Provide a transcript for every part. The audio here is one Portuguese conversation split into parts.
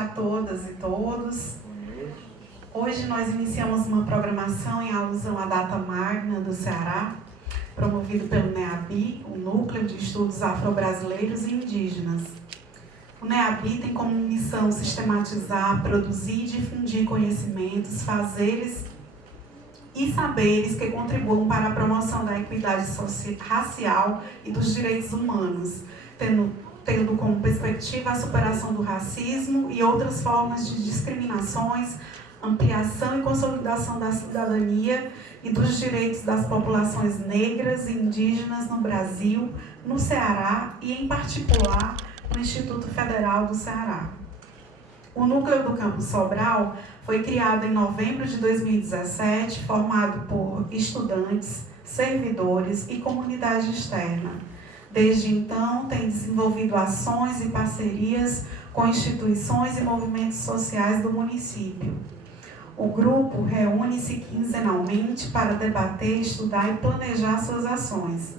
a todas e todos. Hoje nós iniciamos uma programação em alusão à data magna do Ceará, promovido pelo NEABI, o Núcleo de Estudos Afro-Brasileiros e Indígenas. O NEABI tem como missão sistematizar, produzir e difundir conhecimentos, fazeres e saberes que contribuam para a promoção da equidade racial e dos direitos humanos, tendo como perspectiva a superação do racismo e outras formas de discriminações, ampliação e consolidação da cidadania e dos direitos das populações negras e indígenas no Brasil, no Ceará e, em particular, no Instituto Federal do Ceará. O Núcleo do Campus Sobral foi criado em novembro de 2017, formado por estudantes, servidores e comunidade externa. Desde então, tem desenvolvido ações e parcerias com instituições e movimentos sociais do município. O grupo reúne-se quinzenalmente para debater, estudar e planejar suas ações.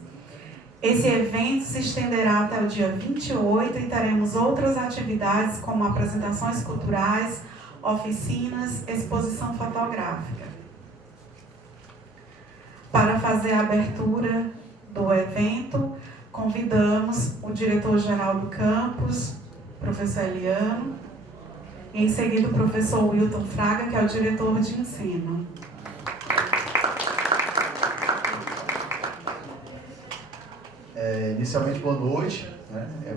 Esse evento se estenderá até o dia 28 e teremos outras atividades como apresentações culturais, oficinas, exposição fotográfica. Para fazer a abertura do evento, convidamos o diretor-geral do campus, professor Eliano, e em seguida o professor Wilton Fraga, que é o diretor de ensino. Inicialmente, boa noite.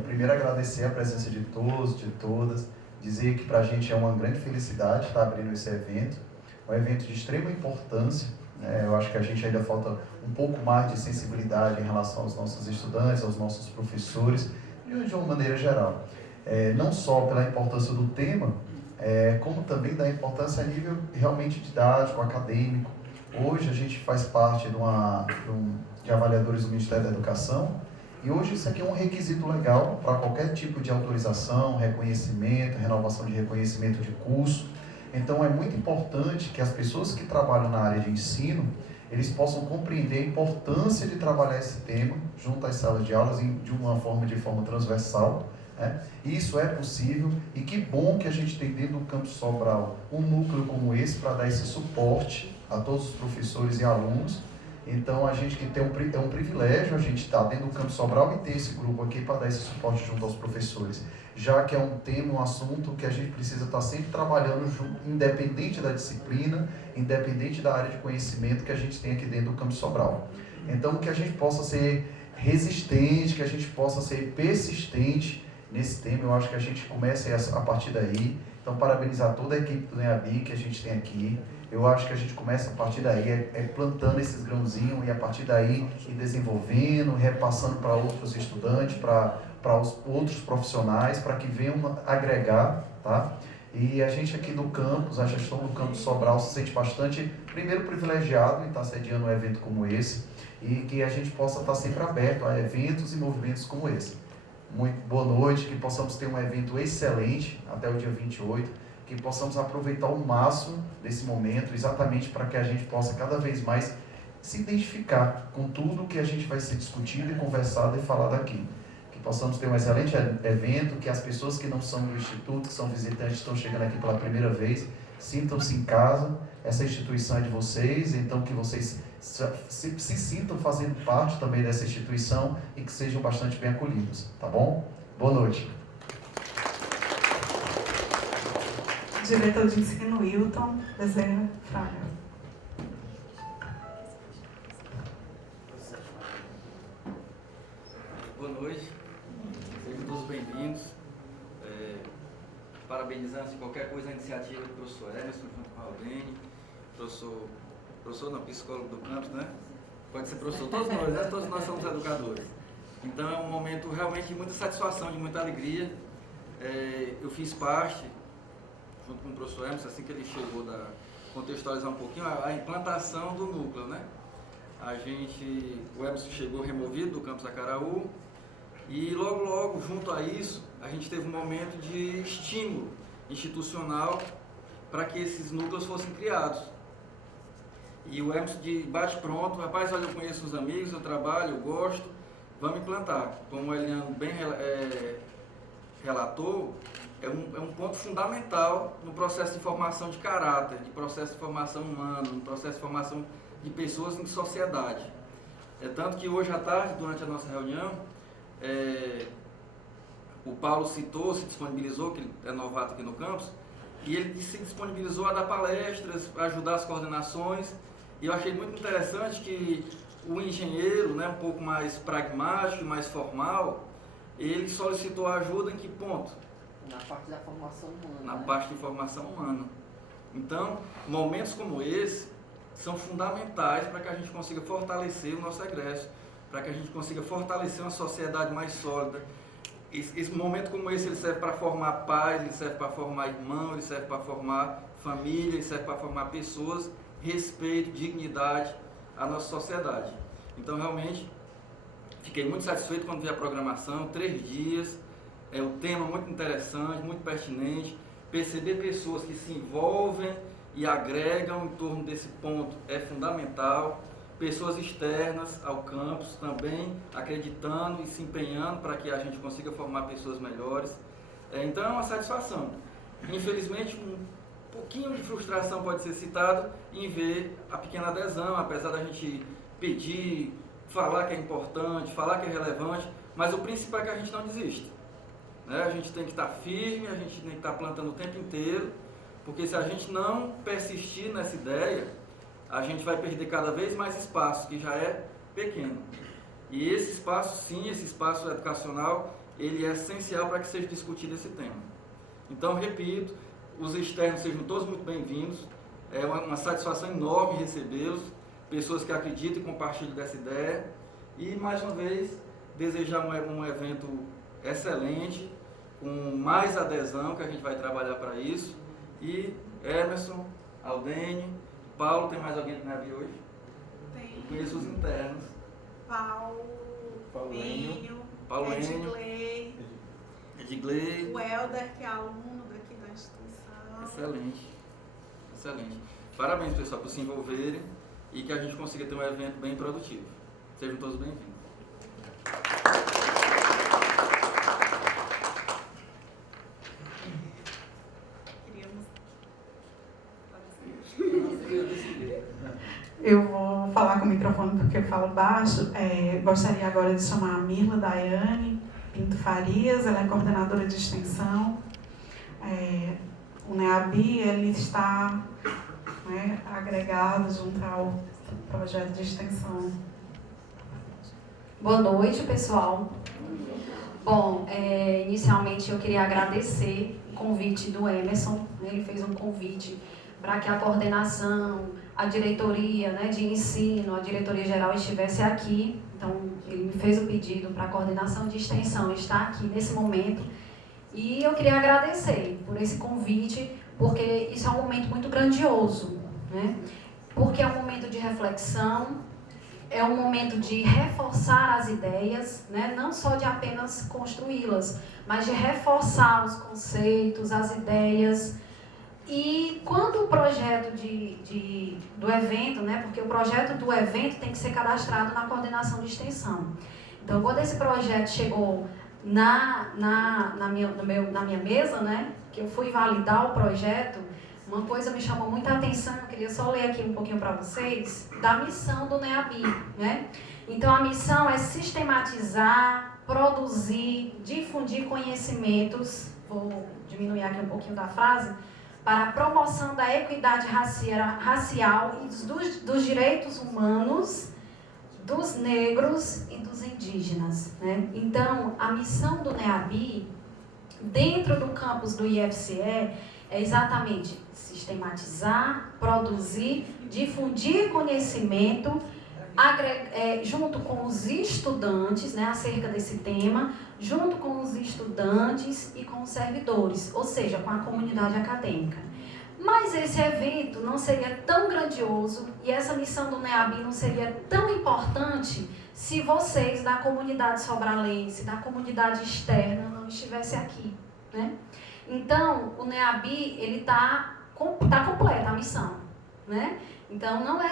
Primeiro agradecer a presença de todos, de todas, dizer que para a gente é uma grande felicidade estar abrindo esse evento, um evento de extrema importância. Eu acho que a gente ainda falta um pouco mais de sensibilidade em relação aos nossos estudantes, aos nossos professores, de uma maneira geral. Não só pela importância do tema, como também da importância a nível realmente didático, acadêmico. Hoje a gente faz parte de avaliadores do Ministério da Educação, e hoje isso aqui é um requisito legal para qualquer tipo de autorização, reconhecimento, renovação de reconhecimento de curso. Então é muito importante que as pessoas que trabalham na área de ensino, eles possam compreender a importância de trabalhar esse tema junto às salas de aulas de forma transversal. E isso é possível, e que bom que a gente tem dentro do Campus Sobral um núcleo como esse para dar esse suporte a todos os professores e alunos. Então a gente que tem um privilégio, a gente estar dentro do Campus Sobral e ter esse grupo aqui para dar esse suporte junto aos professores, já que é um tema, um assunto que a gente precisa estar sempre trabalhando junto, independente da disciplina, independente da área de conhecimento que a gente tem aqui dentro do Campus Sobral. Então que a gente possa ser resistente, que a gente possa ser persistente nesse tema. Eu acho que a gente começa a partir daí. Então parabenizar toda a equipe do NEABI que a gente tem aqui. Eu acho que a gente começa a partir daí, plantando esses grãozinhos, e a partir daí ir desenvolvendo, repassando para outros estudantes, para os outros profissionais, para que venham agregar, tá? E a gente aqui do campus, a gestão do Campus Sobral se sente bastante, primeiro, privilegiado em estar sediando um evento como esse, e que a gente possa estar sempre aberto a eventos e movimentos como esse. Muito boa noite, que possamos ter um evento excelente até o dia 28, que possamos aproveitar o máximo desse momento, exatamente para que a gente possa cada vez mais se identificar com tudo que a gente vai ser discutido e conversado e falado aqui. Que possamos ter um excelente evento, que as pessoas que não são do Instituto, que são visitantes, estão chegando aqui pela primeira vez, sintam-se em casa, essa instituição é de vocês, então que vocês se sintam fazendo parte também dessa instituição e que sejam bastante bem acolhidos, tá bom? Boa noite. Diretor de ensino, Wilton Bezerra Fraga. Boa noite, sejam todos bem-vindos. Parabenizando de qualquer coisa a iniciativa do professor Emerson, junto com a Aldene, professor não, psicólogo do campus, né? Pode ser professor, todos nós, né? Todos nós somos educadores. Então é um momento realmente de muita satisfação, de muita alegria. Eu fiz parte, junto com o professor Emerson, assim que ele chegou, contextualizar um pouquinho, a implantação do núcleo, né? O Emerson chegou removido do campus Acaraú e logo, junto a isso, a gente teve um momento de estímulo institucional para que esses núcleos fossem criados. E o Emerson de bate-pronto, rapaz, olha, eu conheço os amigos, eu trabalho, eu gosto, vamos implantar. Como o Eliano bem relatou, é um ponto fundamental no processo de formação de caráter, de processo de formação humana, no processo de formação de pessoas em sociedade. É tanto que hoje à tarde, durante a nossa reunião, o Paulo se disponibilizou, que ele é novato aqui no campus, e ele se disponibilizou a dar palestras, a ajudar as coordenações, e eu achei muito interessante que o engenheiro, né, um pouco mais pragmático, mais formal, ele solicitou ajuda em que ponto? Na parte da formação humana. Na parte de formação humana. Então, momentos como esse são fundamentais para que a gente consiga fortalecer o nosso egresso, para que a gente consiga fortalecer uma sociedade mais sólida. Esse momento como esse, ele serve para formar pais, ele serve para formar irmãos, ele serve para formar família, ele serve para formar pessoas, respeito, dignidade à nossa sociedade. Então, realmente, fiquei muito satisfeito quando vi a programação, 3 dias, o tema muito interessante, muito pertinente, perceber pessoas que se envolvem e agregam em torno desse ponto é fundamental, pessoas externas ao campus também acreditando e se empenhando para que a gente consiga formar pessoas melhores. Então é uma satisfação. Infelizmente, um pouquinho de frustração pode ser citado em ver a pequena adesão, apesar da gente pedir, falar que é importante, falar que é relevante, mas o principal é que a gente não desista. A gente tem que estar firme, a gente tem que estar plantando o tempo inteiro, porque se a gente não persistir nessa ideia, a gente vai perder cada vez mais espaço, que já é pequeno. E esse espaço, sim, esse espaço educacional, ele é essencial para que seja discutido esse tema. Então, repito, os externos sejam todos muito bem-vindos, é uma satisfação enorme recebê-los, pessoas que acreditam e compartilham dessa ideia, e, mais uma vez, desejar um evento excelente, com mais adesão, que a gente vai trabalhar para isso, e Emerson, Aldene, Paulo, tem mais alguém que não é hoje? Tem. Eu conheço os internos. Paulo, Enio, Edgley. o Helder, que é aluno daqui da instituição. Excelente, excelente. Parabéns, pessoal, por se envolverem e que a gente consiga ter um evento bem produtivo. Sejam todos bem-vindos. Eu vou falar com o microfone porque eu falo baixo. Gostaria agora de chamar a Mirla Daiane Pinto Farias, ela é coordenadora de extensão. O NEABI, ele está agregado junto ao projeto de extensão. Boa noite, pessoal. Bom, inicialmente eu queria agradecer o convite do Emerson. Ele fez um convite para que a coordenação, a diretoria de ensino, a diretoria geral estivesse aqui. Então, ele me fez o pedido para a coordenação de extensão estar aqui nesse momento. E eu queria agradecer por esse convite, porque isso é um momento muito grandioso, porque é um momento de reflexão, é um momento de reforçar as ideias, não só de apenas construí-las, mas de reforçar os conceitos, as ideias. E quando o projeto do evento, porque o projeto do evento tem que ser cadastrado na coordenação de extensão. Então, quando esse projeto chegou na minha mesa, que eu fui validar o projeto, uma coisa me chamou muita atenção, eu queria só ler aqui um pouquinho para vocês, da missão do NEABI. Então, a missão é sistematizar, produzir, difundir conhecimentos, vou diminuir aqui um pouquinho da frase, para a promoção da equidade racial e dos direitos humanos dos negros e dos indígenas. Então, a missão do NEABI, dentro do campus do IFCE, é exatamente sistematizar, produzir, difundir conhecimento, junto com os estudantes, acerca desse tema, junto com os estudantes e com os servidores, ou seja, com a comunidade acadêmica. Mas esse evento não seria tão grandioso e essa missão do NEABI não seria tão importante se vocês da comunidade sobralense, da comunidade externa, não estivessem aqui. Então, o NEABI, ele está completa a missão. Então, não é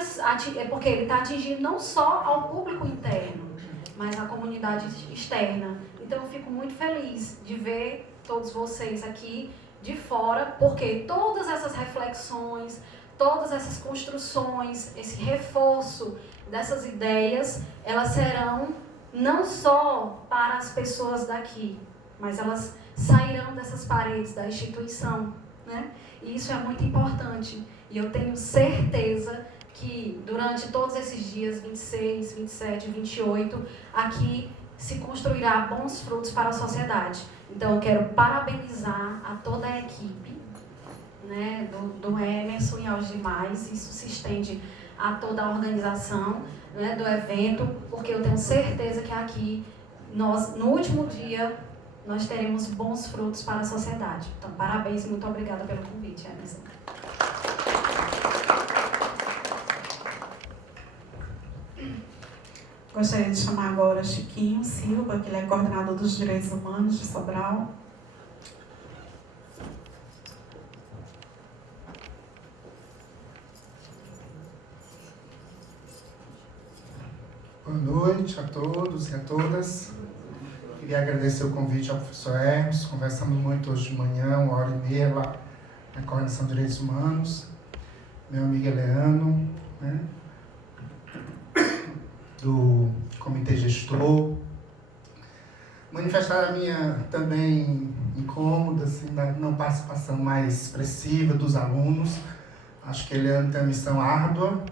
porque ele está atingindo não só ao público interno, mas a comunidade externa. Então, eu fico muito feliz de ver todos vocês aqui de fora, porque todas essas reflexões, todas essas construções, esse reforço dessas ideias, elas serão não só para as pessoas daqui, mas elas sairão dessas paredes da instituição, né? E isso é muito importante. E eu tenho certeza que durante todos esses dias, 26, 27, 28, aqui se construirá bons frutos para a sociedade. Então, eu quero parabenizar a toda a equipe, né, do Emerson e aos demais. Isso se estende a toda a organização, né, do evento, porque eu tenho certeza que aqui, nós, no último dia, nós teremos bons frutos para a sociedade. Então, parabéns e muito obrigada pelo convite, Emerson. Gostaria de chamar agora Chiquinho Silva, que ele é coordenador dos Direitos Humanos de Sobral. Boa noite a todos e a todas. Queria agradecer o convite ao professor Hermes. Conversamos muito hoje de manhã, 1h30 lá na Coordenação de Direitos Humanos. Meu amigo Eleano, né, do Comitê Gestor. Manifestar a minha também incômoda, assim, da não participação mais expressiva dos alunos. Acho que Eleano tem a missão árdua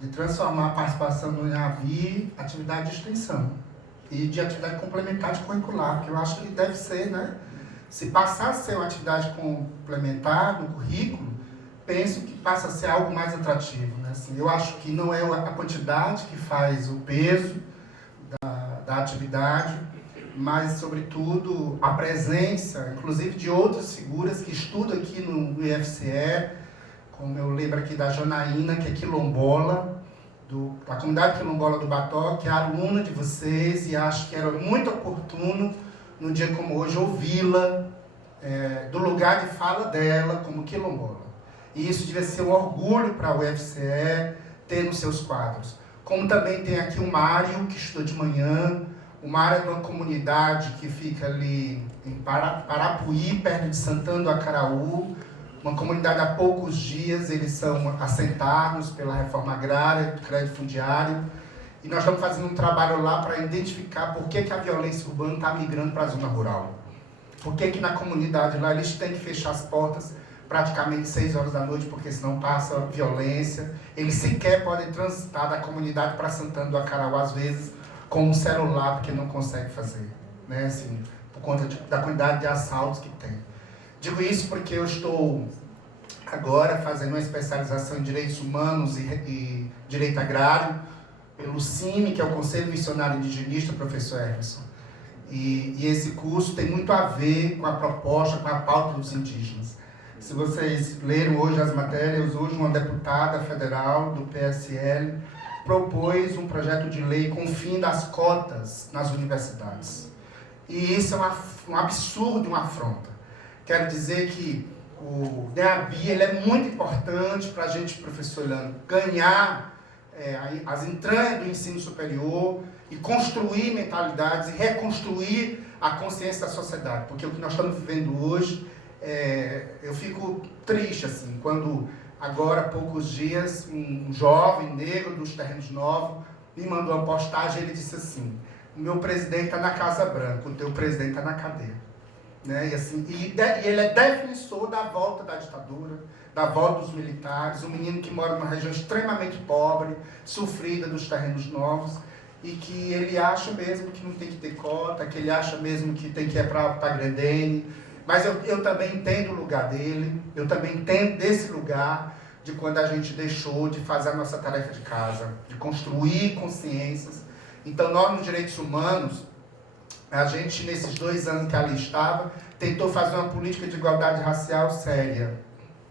de transformar a participação no INABI em atividade de extensão e de atividade complementar de curricular, porque eu acho que deve ser, né? Se passar a ser uma atividade complementar no currículo, penso que passa a ser algo mais atrativo, né? Assim, eu acho que não é a quantidade que faz o peso da atividade, mas, sobretudo, a presença, inclusive, de outras figuras que estudam aqui no IFCE, como eu lembro aqui da Janaína, que é quilombola, da comunidade quilombola do Bató, que é aluna de vocês, e acho que era muito oportuno, num dia como hoje, ouvi-la, do lugar de fala dela como quilombola. E isso devia ser um orgulho para o UFCE ter nos seus quadros. Como também tem aqui o Mário, que estudou de manhã. O Mário é de uma comunidade que fica ali em Parapuí, perto de Santana do Acaraú, uma comunidade há poucos dias, eles são assentados pela reforma agrária, do crédito fundiário, e nós estamos fazendo um trabalho lá para identificar por que a violência urbana está migrando para a zona rural. Por que na comunidade lá eles têm que fechar as portas praticamente 6 horas da noite, porque senão passa violência. Eles sequer podem transitar da comunidade para Santana do Acaraú, às vezes, com um celular, porque não consegue fazer, né? Assim, por conta da quantidade de assaltos que tem. Digo isso porque eu estou agora fazendo uma especialização em Direitos Humanos e Direito Agrário, pelo CIMI, que é o Conselho Missionário Indigenista, professor Emerson. E esse curso tem muito a ver com a proposta, com a pauta dos indígenas. Se vocês leram hoje as matérias, hoje uma deputada federal do PSL propôs um projeto de lei com o fim das cotas nas universidades. E isso é um absurdo, uma afronta. Quero dizer que o DEABI ele é muito importante para a gente, professor Elano, ganhar as entranhas do ensino superior e construir mentalidades e reconstruir a consciência da sociedade. Porque o que nós estamos vivendo hoje, eu fico triste, assim, quando agora há poucos dias um jovem negro dos Terrenos Novos me mandou uma postagem e ele disse assim: o meu presidente está na Casa Branca, o teu presidente está na cadeia. Né? E, assim, ele é defensor da volta da ditadura, da volta dos militares, um menino que mora numa região extremamente pobre, sofrida dos Terrenos Novos, e que ele acha mesmo que não tem que ter cota, que ele acha mesmo que tem que ir para Grandene. Mas eu também entendo o lugar dele, eu também entendo desse lugar de quando a gente deixou de fazer a nossa tarefa de casa, de construir consciências. Então, nós, nos Direitos Humanos, a gente, nesses 2 anos que ali estava, tentou fazer uma política de igualdade racial séria.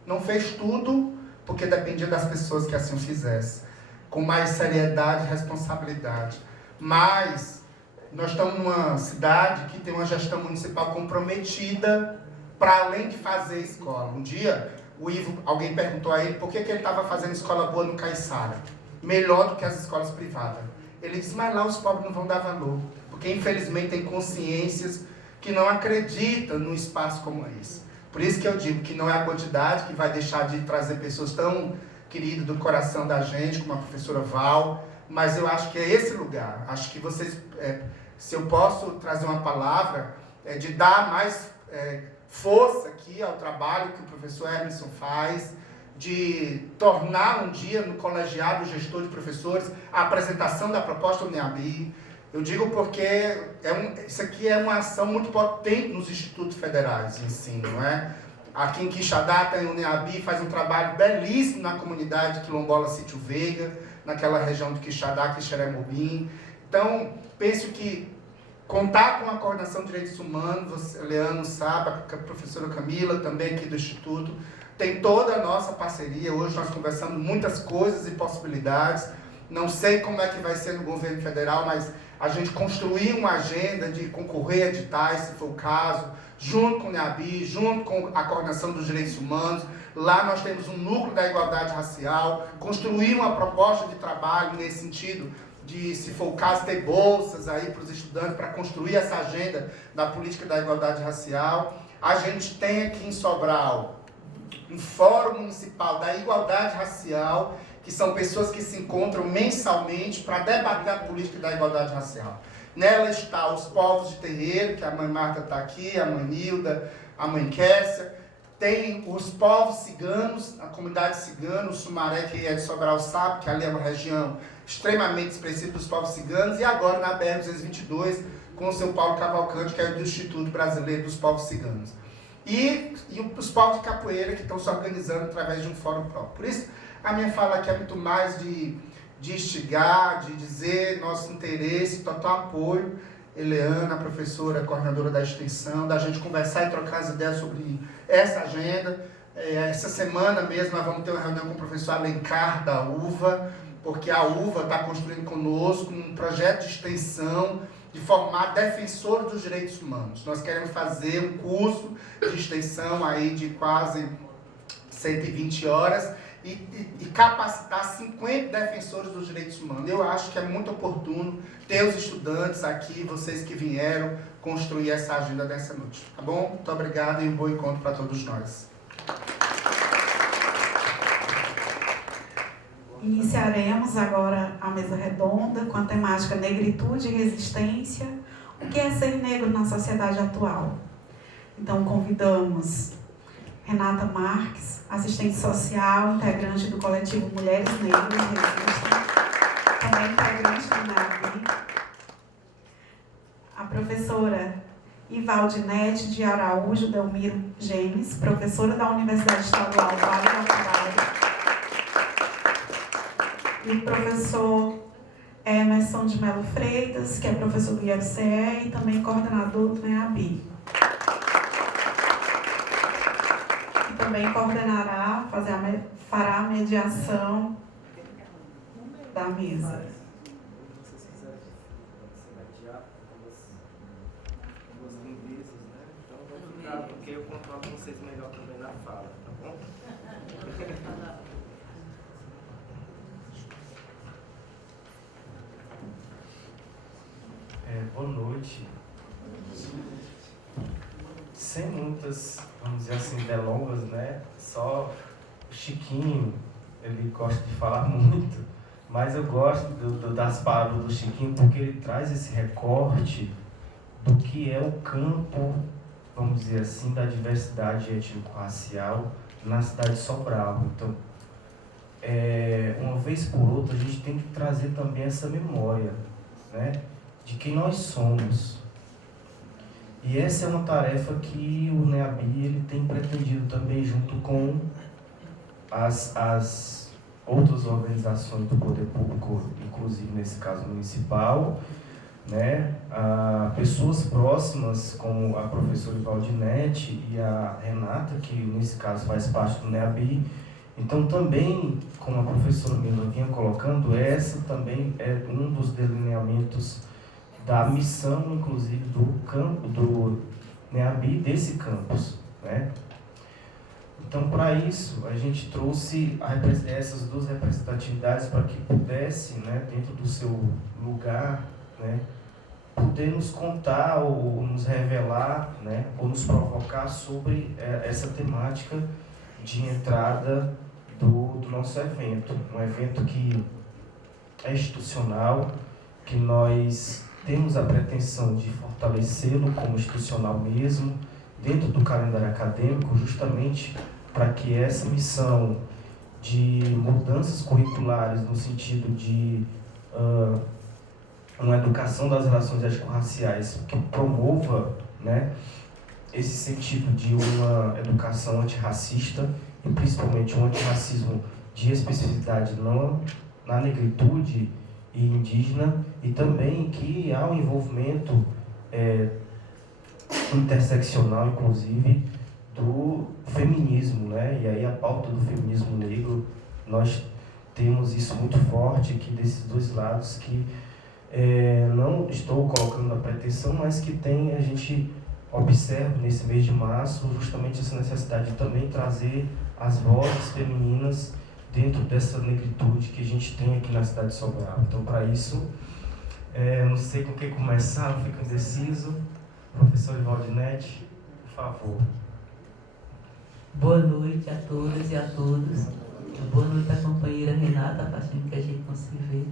Não fez tudo, porque dependia das pessoas que assim o fizessem, com mais seriedade e responsabilidade. Mas nós estamos numa cidade que tem uma gestão municipal comprometida para além de fazer escola. Um dia, o Ivo, alguém perguntou a ele por que ele estava fazendo escola boa no Caiçara, melhor do que as escolas privadas. Ele disse, mas lá os pobres não vão dar valor, porque infelizmente tem consciências que não acredita num espaço como esse. Por isso que eu digo que não é a quantidade que vai deixar de trazer pessoas tão queridas do coração da gente, como a professora Val, mas eu acho que é esse lugar. Acho que vocês, se eu posso trazer uma palavra, de dar mais força aqui ao trabalho que o professor Emerson faz, de tornar um dia no colegiado gestor de professores a apresentação da proposta do NEABI. Eu digo porque isso aqui é uma ação muito potente nos institutos federais de ensino, não é? Aqui em Quixadá tem o NEABI, faz um trabalho belíssimo na comunidade quilombola Sítio Veiga, naquela região do Quixadá, Quixeré-Mobim. Então, penso que contar com a coordenação de direitos humanos, você, Leandro, sabe, a professora Camila, também aqui do Instituto, tem toda a nossa parceria. Hoje nós conversamos muitas coisas e possibilidades. Não sei como é que vai ser no governo federal, mas a gente construir uma agenda de concorrer a editais, se for o caso, junto com o NEABI, junto com a coordenação dos direitos humanos. Lá nós temos um núcleo da igualdade racial, construir uma proposta de trabalho nesse sentido, de, se for o caso, ter bolsas aí para os estudantes, para construir essa agenda da política da igualdade racial. A gente tem aqui em Sobral um Fórum Municipal da Igualdade Racial, que são pessoas que se encontram mensalmente para debater a política da igualdade racial. Nela está os povos de terreiro, que a mãe Marta está aqui, a mãe Nilda, a mãe Kessia. Tem os povos ciganos, a comunidade cigana, o Sumaré, que é de Sobral, sabe, que ali é uma região extremamente expressiva dos povos ciganos, e agora na BR-222, com o seu Paulo Cavalcante, que é do Instituto Brasileiro dos Povos Ciganos. E os povos de capoeira, que estão se organizando através de um fórum próprio. Por isso, a minha fala aqui é muito mais de instigar, de dizer nosso interesse, total apoio. Eliana, a professora, coordenadora da extensão, da gente conversar e trocar as ideias sobre essa agenda. Essa semana mesmo nós vamos ter uma reunião com o professor Alencar da UVA, porque a UVA está construindo conosco um projeto de extensão de formar defensores dos direitos humanos. Nós queremos fazer um curso de extensão aí de quase 120 horas e capacitar 50 defensores dos direitos humanos. Eu acho que é muito oportuno ter os estudantes aqui, vocês que vieram, construir essa agenda dessa noite. Tá bom? Muito obrigado e um bom encontro para todos nós. Iniciaremos agora a mesa redonda com a temática Negritude e Resistência. O que é ser negro na sociedade atual? Então, convidamos Renata Marques, assistente social, integrante do coletivo Mulheres Negras Resistem, também integrante do NEABI. A professora Ivaldinete de Araújo Delmiro Gemes, professora da Universidade Estadual Vale do Araguaia. E o professor Emerson de Melo Freitas, que é professor do IFCE e também coordenador do NEABI. E também coordenará, fará a mediação da mesa. Se vocês quiserem se mediar duas linguiças, né? Então vou ficar, porque eu controlo vocês melhor também na fala, tá bom? Boa noite. Sem muitas, vamos dizer assim, delongas, né? Só o Chiquinho, ele gosta de falar muito, mas eu gosto das palavras do Chiquinho porque ele traz esse recorte do que é o campo, vamos dizer assim, da diversidade étnico-racial na cidade de Sobral. Então, uma vez por outra, a gente tem que trazer também essa memória, né? De quem nós somos. E essa é uma tarefa que o NEABI ele tem pretendido também, junto com as outras organizações do poder público, inclusive nesse caso municipal, né? Pessoas próximas, como a professora Ivaldinete e a Renata, que nesse caso faz parte do NEABI. Então também, como a professora Mila vinha colocando, essa também é um dos delineamentos da missão, inclusive, do campo, do NEABI, desse campus, né? Então, para isso, a gente trouxe essas duas representatividades para que pudesse, né, dentro do seu lugar, né, poder nos contar ou nos revelar, né, ou nos provocar sobre essa temática de entrada do nosso evento. Um evento que é institucional, que nós temos a pretensão de fortalecê-lo como institucional mesmo, dentro do calendário acadêmico, justamente para que essa missão de mudanças curriculares no sentido de uma educação das relações étnico-raciais que promova, né, esse sentido de uma educação antirracista e principalmente um antirracismo de especificidade na negritude e indígena, e também que há um envolvimento interseccional, inclusive, do feminismo, né? E aí a pauta do feminismo negro, nós temos isso muito forte aqui desses dois lados, que não estou colocando na pretensão, mas que a gente observa nesse mês de março justamente essa necessidade de também trazer as vozes femininas dentro dessa negritude que a gente tem aqui na cidade de Sobral. Então, para isso, não sei com quem começar, eu fico indeciso. Professor Ivaldinete, por favor. Boa noite a todas e a todos. Boa noite à companheira Renata, fazendo que a gente não se vê.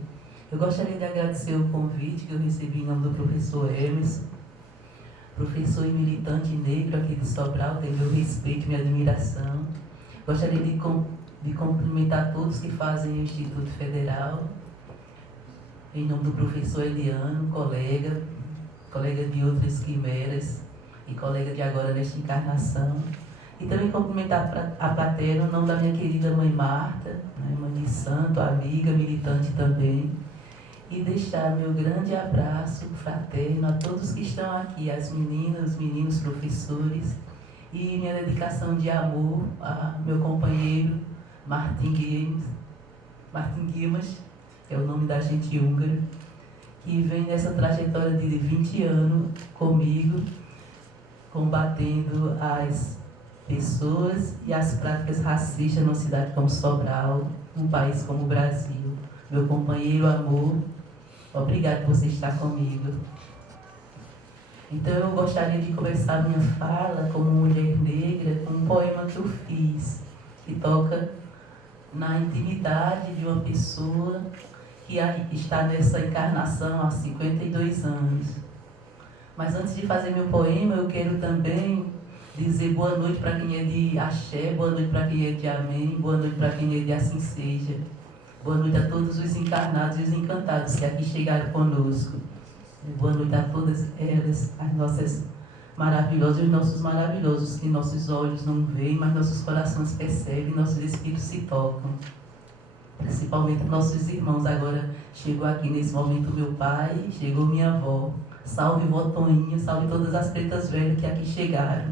Eu gostaria de agradecer o convite que eu recebi em nome do professor Emerson, professor e militante negro aqui de Sobral, tem meu respeito e minha admiração. Gostaria de cumprimentar todos que fazem o Instituto Federal, em nome do professor Eliano, colega de outras quimeras e colega de agora nesta encarnação. E também cumprimentar a plateia no nome da minha querida mãe Marta, né, mãe de santo, amiga, militante também. E deixar meu grande abraço fraterno a todos que estão aqui, as meninas, os meninos, professores, e minha dedicação de amor a meu companheiro Martin Guimas, que é o nome da gente húngara, que vem nessa trajetória de 20 anos comigo, combatendo as pessoas e as práticas racistas numa cidade como Sobral, num país como o Brasil. Meu companheiro, amor, obrigado por você estar comigo. Então eu gostaria de começar minha fala como mulher negra com um poema que eu fiz, que toca na intimidade de uma pessoa que está nessa encarnação há 52 anos. Mas antes de fazer meu poema, eu quero também dizer boa noite para quem é de axé, boa noite para quem é de amém, boa noite para quem é de assim seja. Boa noite a todos os encarnados e os encantados que aqui chegaram conosco. Boa noite a todas elas, as nossas maravilhosas e os nossos maravilhosos, que nossos olhos não veem, mas nossos corações percebem, nossos espíritos se tocam. Principalmente nossos irmãos. Agora chegou aqui nesse momento meu pai, chegou minha avó. Salve vó Toninha, salve todas as pretas velhas que aqui chegaram.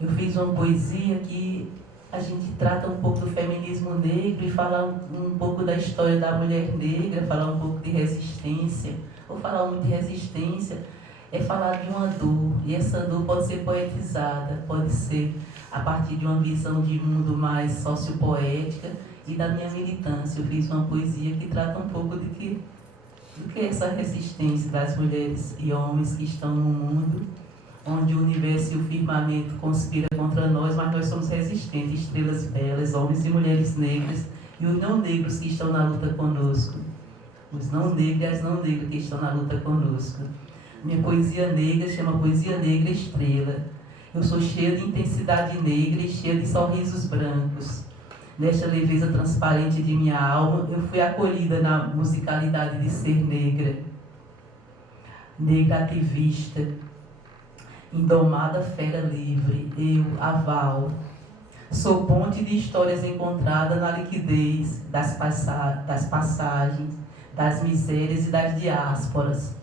Eu fiz uma poesia que a gente trata um pouco do feminismo negro e fala um pouco da história da mulher negra, falar um pouco de resistência. Ou falar muito de resistência é falar de uma dor, e essa dor pode ser poetizada, pode ser a partir de uma visão de mundo mais sociopoética e da minha militância. Eu fiz uma poesia que trata um pouco do que é essa resistência das mulheres e homens que estão no mundo, onde o universo e o firmamento conspiram contra nós, mas nós somos resistentes, estrelas belas, homens e mulheres negras, e os não negros que estão na luta conosco. Os não negros e as não negras que estão na luta conosco. Minha poesia negra chama Poesia Negra Estrela. Eu sou cheia de intensidade negra e cheia de sorrisos brancos. Nesta leveza transparente de minha alma, eu fui acolhida na musicalidade de ser negra. Negra ativista, indomada fera livre, eu, aval. Sou ponte de histórias encontradas na liquidez das passagens, das misérias e das diásporas.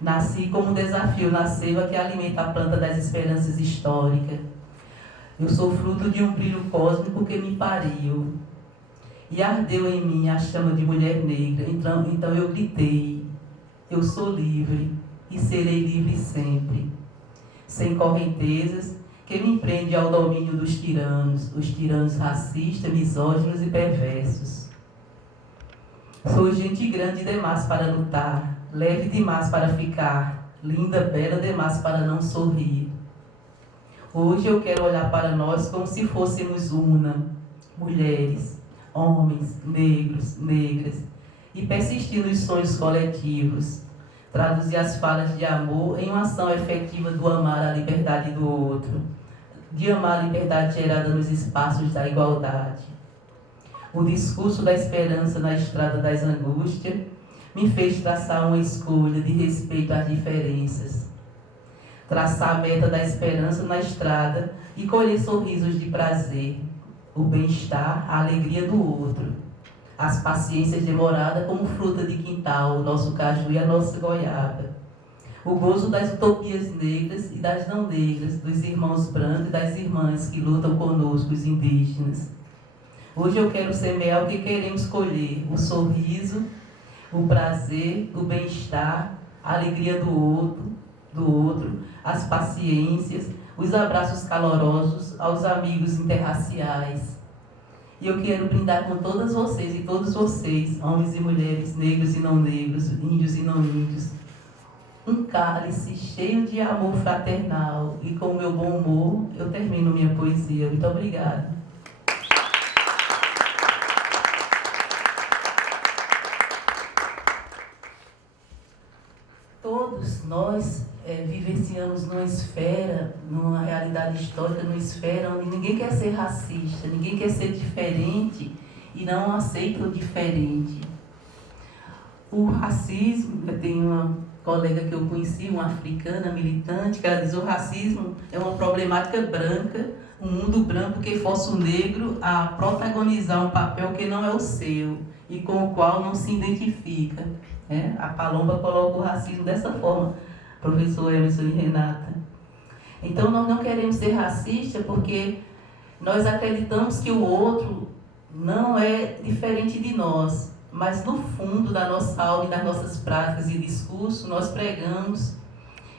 Nasci como um desafio na seiva que alimenta a planta das esperanças históricas. Eu sou fruto de um brilho cósmico que me pariu. E ardeu em mim a chama de mulher negra. Então eu gritei, eu sou livre e serei livre sempre. Sem correntezas que me prende ao domínio dos tiranos, os tiranos racistas, misóginos e perversos. Sou gente grande demais para lutar, leve demais para ficar, linda, bela demais para não sorrir. Hoje eu quero olhar para nós como se fôssemos uma, mulheres, homens, negros, negras, e persistir nos sonhos coletivos, traduzir as falas de amor em uma ação efetiva do amar a liberdade do outro, de amar a liberdade gerada nos espaços da igualdade. O discurso da esperança na estrada das angústias me fez traçar uma escolha de respeito às diferenças. Traçar a meta da esperança na estrada e colher sorrisos de prazer, o bem-estar, a alegria do outro, as paciências de morada como fruta de quintal, o nosso caju e a nossa goiaba. O gozo das utopias negras e das não negras, dos irmãos brancos e das irmãs que lutam conosco, os indígenas. Hoje eu quero semear o que queremos colher, o sorriso, o prazer, o bem-estar, a alegria do outro, as paciências, os abraços calorosos aos amigos interraciais. E eu quero brindar com todas vocês e todos vocês, homens e mulheres, negros e não negros, índios e não índios, um cálice cheio de amor fraternal. E com o meu bom humor, eu termino minha poesia. Muito obrigada. Todos nós vivenciamos numa esfera, numa realidade histórica, numa esfera onde ninguém quer ser racista, ninguém quer ser diferente e não aceita o diferente. O racismo, eu tenho uma colega que eu conheci, uma africana militante, que ela diz: o racismo é uma problemática branca, um mundo branco que força o negro a protagonizar um papel que não é o seu e com o qual não se identifica. A Palomba coloca o racismo dessa forma, professor Emerson e Renata. Então, nós não queremos ser racistas porque nós acreditamos que o outro não é diferente de nós, mas no fundo da nossa alma e das nossas práticas e discurso, nós pregamos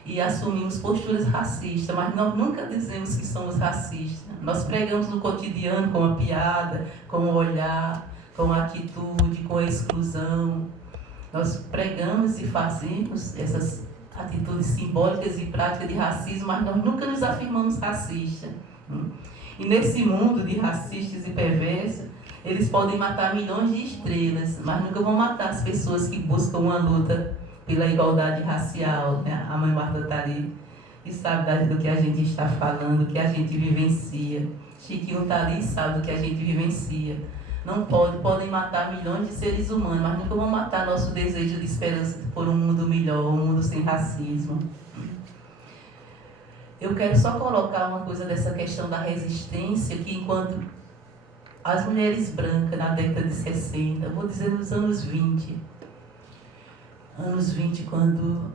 e assumimos posturas racistas, mas nós nunca dizemos que somos racistas. Nós pregamos no cotidiano com a piada, com o olhar, com a atitude, com a exclusão. Nós pregamos e fazemos essas atitudes simbólicas e práticas de racismo, mas nós nunca nos afirmamos racistas. E nesse mundo de racistas e perversos, eles podem matar milhões de estrelas, mas nunca vão matar as pessoas que buscam uma luta pela igualdade racial. A mãe Marta está ali e sabe do que a gente está falando, do que a gente vivencia. Chiquinho está ali e sabe do que a gente vivencia. Não podem matar milhões de seres humanos, mas nunca vão matar nosso desejo de esperança por um mundo melhor, um mundo sem racismo. Eu quero só colocar uma coisa dessa questão da resistência, que enquanto as mulheres brancas na década de 60, vou dizer nos anos 20, quando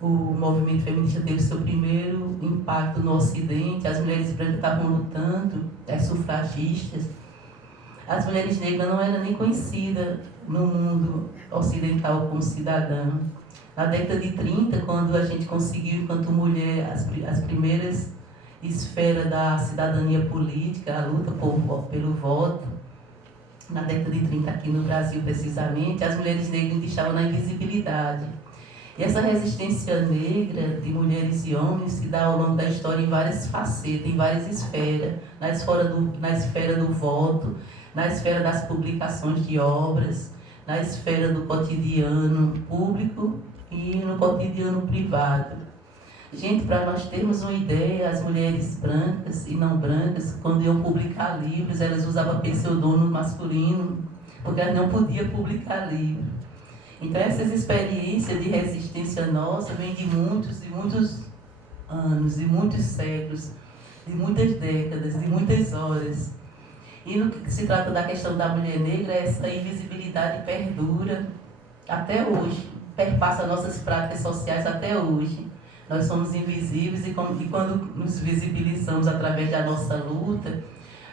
o movimento feminista teve seu primeiro impacto no Ocidente, as mulheres brancas estavam lutando, as sufragistas. As mulheres negras não eram nem conhecidas no mundo ocidental como cidadã. Na década de 30, quando a gente conseguiu, enquanto mulher, as primeiras esferas da cidadania política, a luta pelo voto, na década de 30 aqui no Brasil precisamente, as mulheres negras estavam na invisibilidade. E essa resistência negra de mulheres e homens se dá ao longo da história em várias facetas, em várias esferas, na esfera do voto, na esfera das publicações de obras, na esfera do cotidiano público e no cotidiano privado. Gente, para nós termos uma ideia, as mulheres brancas e não brancas, quando iam publicar livros, elas usavam pseudônimo masculino, porque elas não podiam publicar livro. Então, essas experiências de resistência nossa vêm de muitos e muitos anos, de muitos séculos, de muitas décadas, de muitas horas. E no que se trata da questão da mulher negra, essa invisibilidade perdura até hoje, perpassa nossas práticas sociais até hoje. Nós somos invisíveis e quando nos visibilizamos através da nossa luta,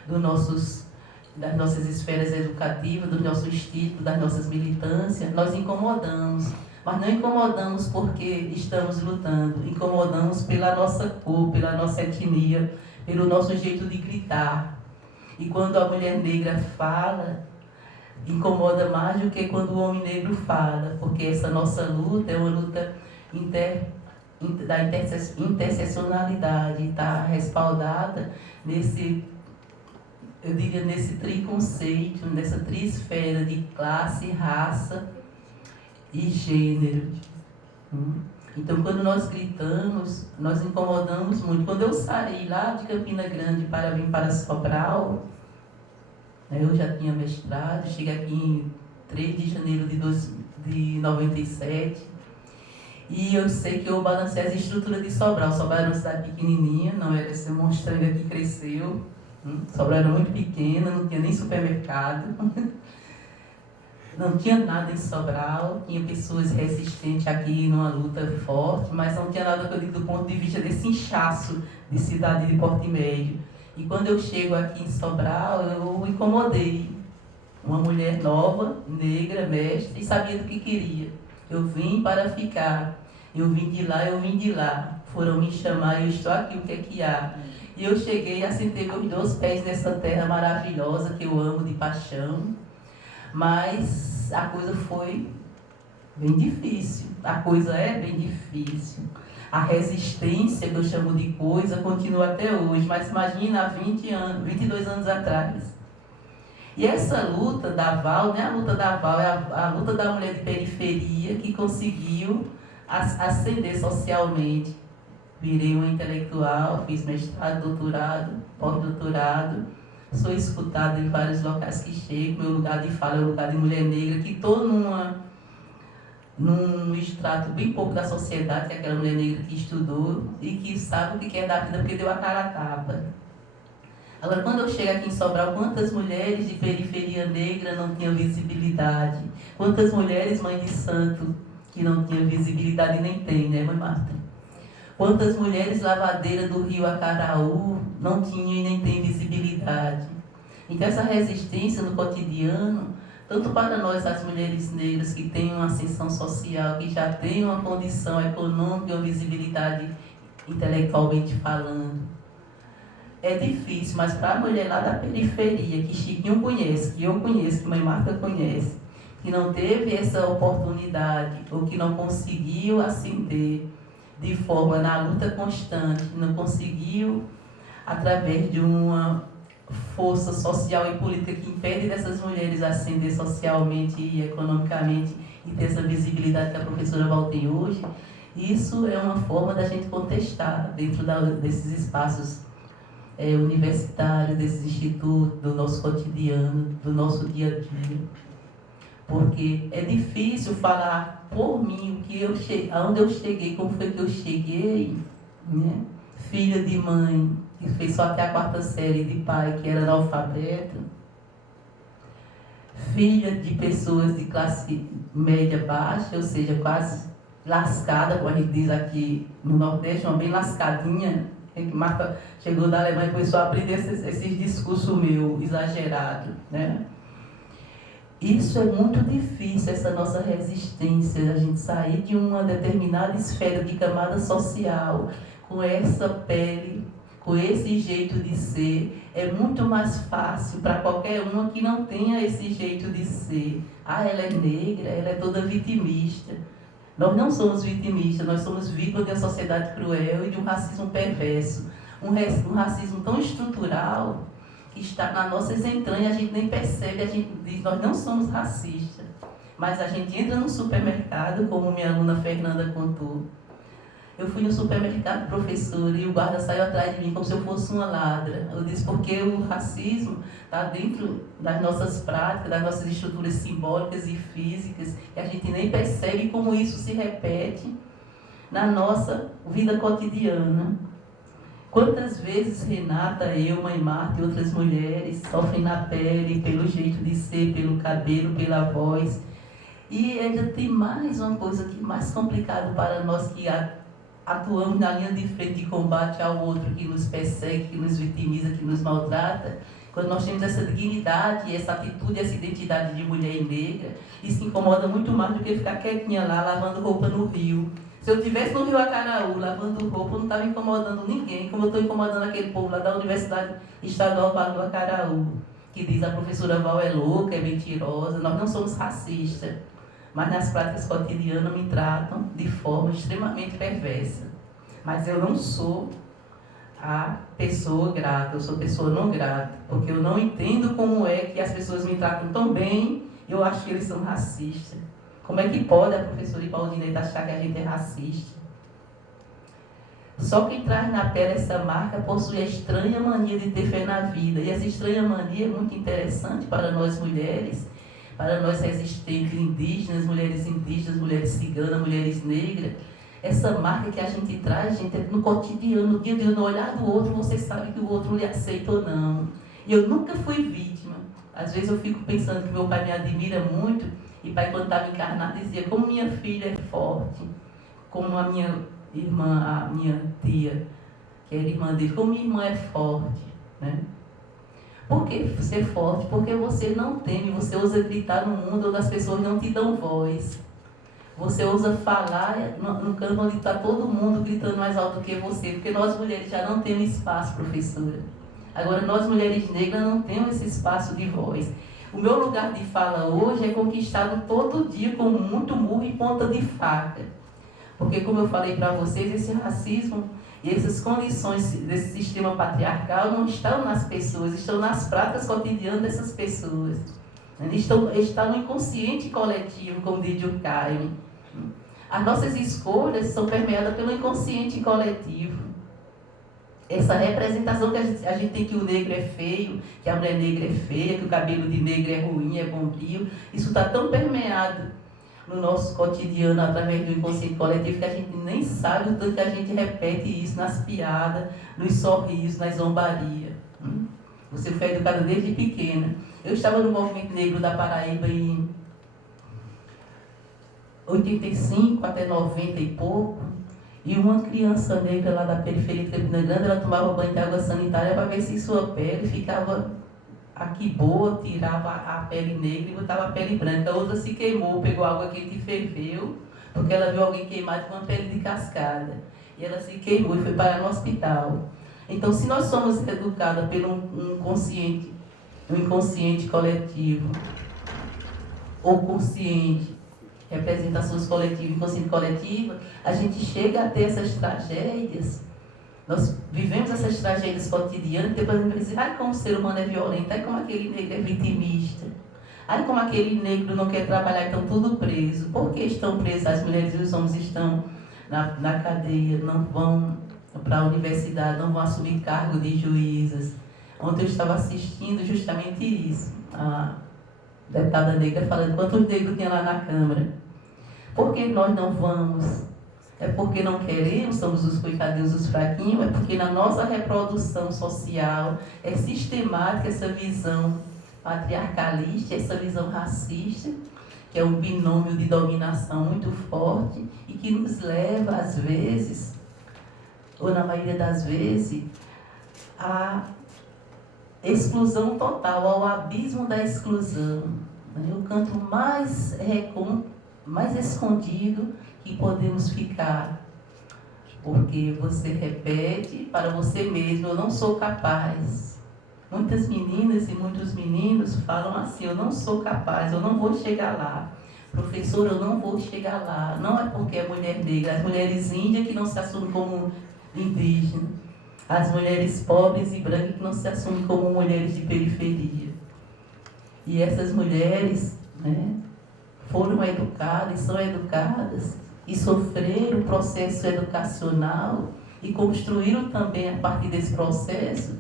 das nossas esferas educativas, do nosso instinto, das nossas militâncias, nós incomodamos. Mas não incomodamos porque estamos lutando, incomodamos pela nossa cor, pela nossa etnia, pelo nosso jeito de gritar. E quando a mulher negra fala, incomoda mais do que quando o homem negro fala, porque essa nossa luta é uma luta da interseccionalidade, está respaldada nesse, eu diria, nesse triconceito, nessa trisfera de classe, raça e gênero. Então, quando nós gritamos, nós incomodamos muito. Quando eu saí lá de Campina Grande para vir para Sobral, eu já tinha mestrado, cheguei aqui em 3 de janeiro de 97, e eu sei que eu balancei as estruturas de Sobral. Sobral era uma cidade pequenininha, não era esse monstrenga que cresceu. Sobral era muito pequena, não tinha nem supermercado. Não tinha nada em Sobral, tinha pessoas resistentes aqui numa luta forte, mas não tinha nada que eu digo do ponto de vista desse inchaço de cidade de porte médio. E quando eu chego aqui em Sobral, eu incomodei uma mulher nova, negra, mestre, e sabia do que queria. Eu vim para ficar, eu vim de lá, eu vim de lá. Foram me chamar e eu estou aqui, o que é que há? E eu cheguei, assentei meus 2 pés nessa terra maravilhosa que eu amo de paixão. Mas a coisa foi bem difícil, a coisa é bem difícil. A resistência, que eu chamo de coisa, continua até hoje, mas imagina há 22 anos atrás. E essa luta da Val, não é a luta da Val, é a luta da mulher de periferia que conseguiu ascender socialmente. Virei uma intelectual, fiz mestrado, doutorado, pós-doutorado. Sou escutada em vários locais que chego, meu lugar de fala é o lugar de mulher negra, que estou num extrato bem pouco da sociedade, que é aquela mulher negra que estudou e que sabe o que é da vida, porque deu a cara a tapa. Agora, quando eu chego aqui em Sobral, quantas mulheres de periferia negra não tinham visibilidade? Quantas mulheres mãe de santo que não tinham visibilidade e nem tem, né, mãe Marta? Quantas mulheres lavadeiras do Rio Acaraú não tinham e nem têm visibilidade? Então, essa resistência no cotidiano, tanto para nós, as mulheres negras que têm uma ascensão social, que já têm uma condição econômica, uma visibilidade intelectualmente falando, é difícil, mas para a mulher lá da periferia, que Chiquinho conhece, que eu conheço, que Mãe Marta conhece, que não teve essa oportunidade, ou que não conseguiu ascender de forma na luta constante, não conseguiu, através de uma força social e política que impede dessas mulheres ascender socialmente e economicamente e ter essa visibilidade que a professora Val tem hoje, isso é uma forma da gente contestar dentro desses espaços universitários, desses institutos, do nosso cotidiano, do nosso dia a dia. Porque é difícil falar por mim o que eu aonde eu cheguei, como foi que eu cheguei, né? Filha de mãe que fez só até a 4ª série, de pai que era analfabeto, filha de pessoas de classe média baixa, ou seja, quase lascada, como a gente diz aqui no Nordeste, uma bem lascadinha, que Marta chegou da Alemanha e começou a aprender esses discursos meus exagerados, né? Isso é muito difícil, essa nossa resistência, a gente sair de uma determinada esfera de camada social, com essa pele, com esse jeito de ser. É muito mais fácil para qualquer uma que não tenha esse jeito de ser. Ah, ela é negra, ela é toda vitimista. Nós não somos vitimistas, nós somos vítimas de uma sociedade cruel e de um racismo perverso. Um racismo tão estrutural que está nas nossas entranhas, a gente nem percebe, a gente diz, nós não somos racistas. Mas a gente entra no supermercado, como minha aluna Fernanda contou. Eu fui no supermercado, professora, e o guarda saiu atrás de mim como se eu fosse uma ladra. Eu disse, porque o racismo está dentro das nossas práticas, das nossas estruturas simbólicas e físicas, e a gente nem percebe como isso se repete na nossa vida cotidiana. Quantas vezes Renata, eu, Mãe Marta e outras mulheres sofrem na pele, pelo jeito de ser, pelo cabelo, pela voz. E ainda tem mais uma coisa que é mais complicado para nós que atuamos na linha de frente de combate ao outro que nos persegue, que nos vitimiza, que nos maltrata. Quando nós temos essa dignidade, essa atitude, essa identidade de mulher negra, isso incomoda muito mais do que ficar quietinha lá, lavando roupa no rio. Se eu estivesse no Rio Acaraú, lavando roupa, eu não estava incomodando ninguém, como eu estou incomodando aquele povo lá da Universidade Estadual Vale do Acaraú. que diz a professora Val é louca, é mentirosa. Nós não somos racistas, mas nas práticas cotidianas me tratam de forma extremamente perversa. Mas eu não sou a pessoa grata, eu sou pessoa não grata, porque eu não entendo como é que as pessoas me tratam tão bem e eu acho que eles são racistas. Como é que pode a professora Ipaldineta achar que a gente é racista? Só quem traz na pele essa marca possui a estranha mania de ter fé na vida. E essa estranha mania é muito interessante para nós mulheres, para nós resistentes indígenas, mulheres ciganas, mulheres negras. Essa marca que a gente traz, gente, é no cotidiano, no dia a dia, no olhar do outro, você sabe que o outro lhe aceita ou não. E eu nunca fui vítima. Às vezes eu fico pensando que meu pai me admira muito, e o pai, quando estava encarnado, dizia como minha filha é forte, como a minha irmã, a minha tia, que era irmã dele, como minha irmã é forte, né? Por que ser forte? Porque você não teme, você ousa gritar no mundo onde as pessoas não te dão voz. Você ousa falar no canto onde está todo mundo gritando mais alto que você, porque nós mulheres já não temos espaço, professora. Agora, nós mulheres negras não temos esse espaço de voz. O meu lugar de fala hoje é conquistado todo dia com muito murro e ponta de faca. Porque, como eu falei para vocês, esse racismo e essas condições desse sistema patriarcal não estão nas pessoas, estão nas práticas cotidianas dessas pessoas. Está no inconsciente coletivo, como diz Durkheim. As nossas escolhas são permeadas pelo inconsciente coletivo. Essa representação que a gente tem que o negro é feio, que a mulher negra é feia, que o cabelo de negro é ruim, é bombril, isso está tão permeado no nosso cotidiano através do inconsciente coletivo que a gente nem sabe o tanto que a gente repete isso nas piadas, nos sorrisos, nas zombarias. Você foi educada desde pequena. Eu estava no movimento negro da Paraíba em 85 até 90 e pouco, e uma criança negra lá da periferia de Campina Grande, ela tomava banho de água sanitária para ver se sua pele ficava aqui boa, tirava a pele negra e botava a pele branca. A outra se queimou, pegou água quente e ferveu, porque ela viu alguém queimado com uma pele de cascada. E ela se queimou e foi parar no hospital. Então, se nós somos educadas pelo um inconsciente coletivo, ou consciente, representações coletivas, inconsciente coletiva, a gente chega a ter essas tragédias. Nós vivemos essas tragédias cotidianas, depois a gente diz, ai como o ser humano é violento, ai como aquele negro é vitimista, ai como aquele negro não quer trabalhar, estão tudo preso. Por que estão presos? As mulheres e os homens estão na cadeia, não vão para a universidade, não vão assumir cargo de juízas. Ontem eu estava assistindo justamente isso, a deputada negra falando quantos negros tinha lá na Câmara. Por que nós não vamos? É porque não queremos, somos os coitadinhos, os fraquinhos, é porque na nossa reprodução social é sistemática essa visão patriarcalista, essa visão racista, que é um binômio de dominação muito forte e que nos leva, às vezes, ou na maioria das vezes, à exclusão total, ao abismo da exclusão. O canto mais escondido que podemos ficar, porque você repete para você mesmo, eu não sou capaz. Muitas meninas e muitos meninos falam assim, eu não sou capaz, eu não vou chegar lá. Professor, eu não vou chegar lá. Não é porque é mulher negra, as mulheres índias que não se assumem como indígenas, as mulheres pobres e brancas que não se assumem como mulheres de periferia. E essas mulheres, né, foram educadas e são educadas e sofreram o processo educacional e construíram também, a partir desse processo,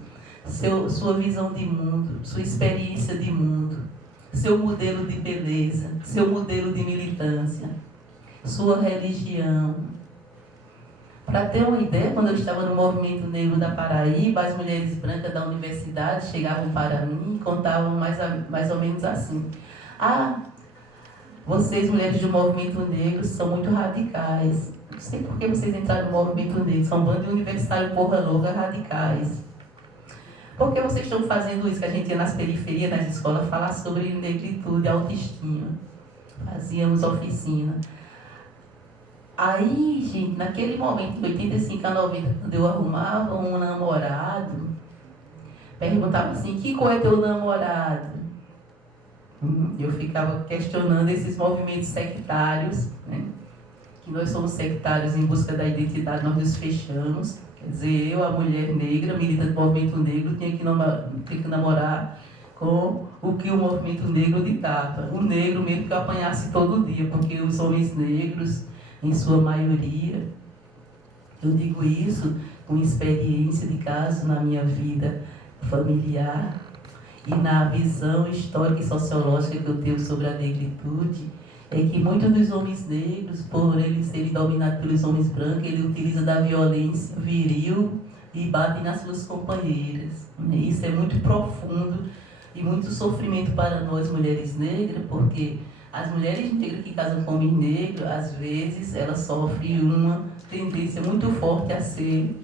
sua visão de mundo, sua experiência de mundo, seu modelo de beleza, seu modelo de militância, sua religião. Para ter uma ideia, quando eu estava no movimento negro da Paraíba, as mulheres brancas da universidade chegavam para mim e contavam mais ou menos assim: vocês, mulheres do movimento negro, são muito radicais. Não sei por que vocês entraram no movimento negro, são um bando de universitários porra louca radicais. Por que vocês estão fazendo isso? Que a gente ia nas periferias, nas escolas, falar sobre negritude, autoestima. Fazíamos oficina. Aí, gente, naquele momento, de 85 a 90, quando eu arrumava um namorado, perguntava assim, que cor é teu namorado? Eu ficava questionando esses movimentos sectários, né? Que nós somos sectários em busca da identidade, nós nos fechamos. Quer dizer, eu, a mulher negra, militante do movimento negro, tinha que namorar com o que o movimento negro ditava. O negro mesmo que eu apanhasse todo dia, porque os homens negros, em sua maioria, eu digo isso com experiência de caso na minha vida familiar e na visão histórica e sociológica que eu tenho sobre a negritude, é que muitos dos homens negros, por eles serem dominados pelos homens brancos, ele utiliza da violência viril e bate nas suas companheiras. Isso é muito profundo e muito sofrimento para nós, mulheres negras, porque as mulheres negras que casam com homens negros, às vezes, elas sofrem uma tendência muito forte a ser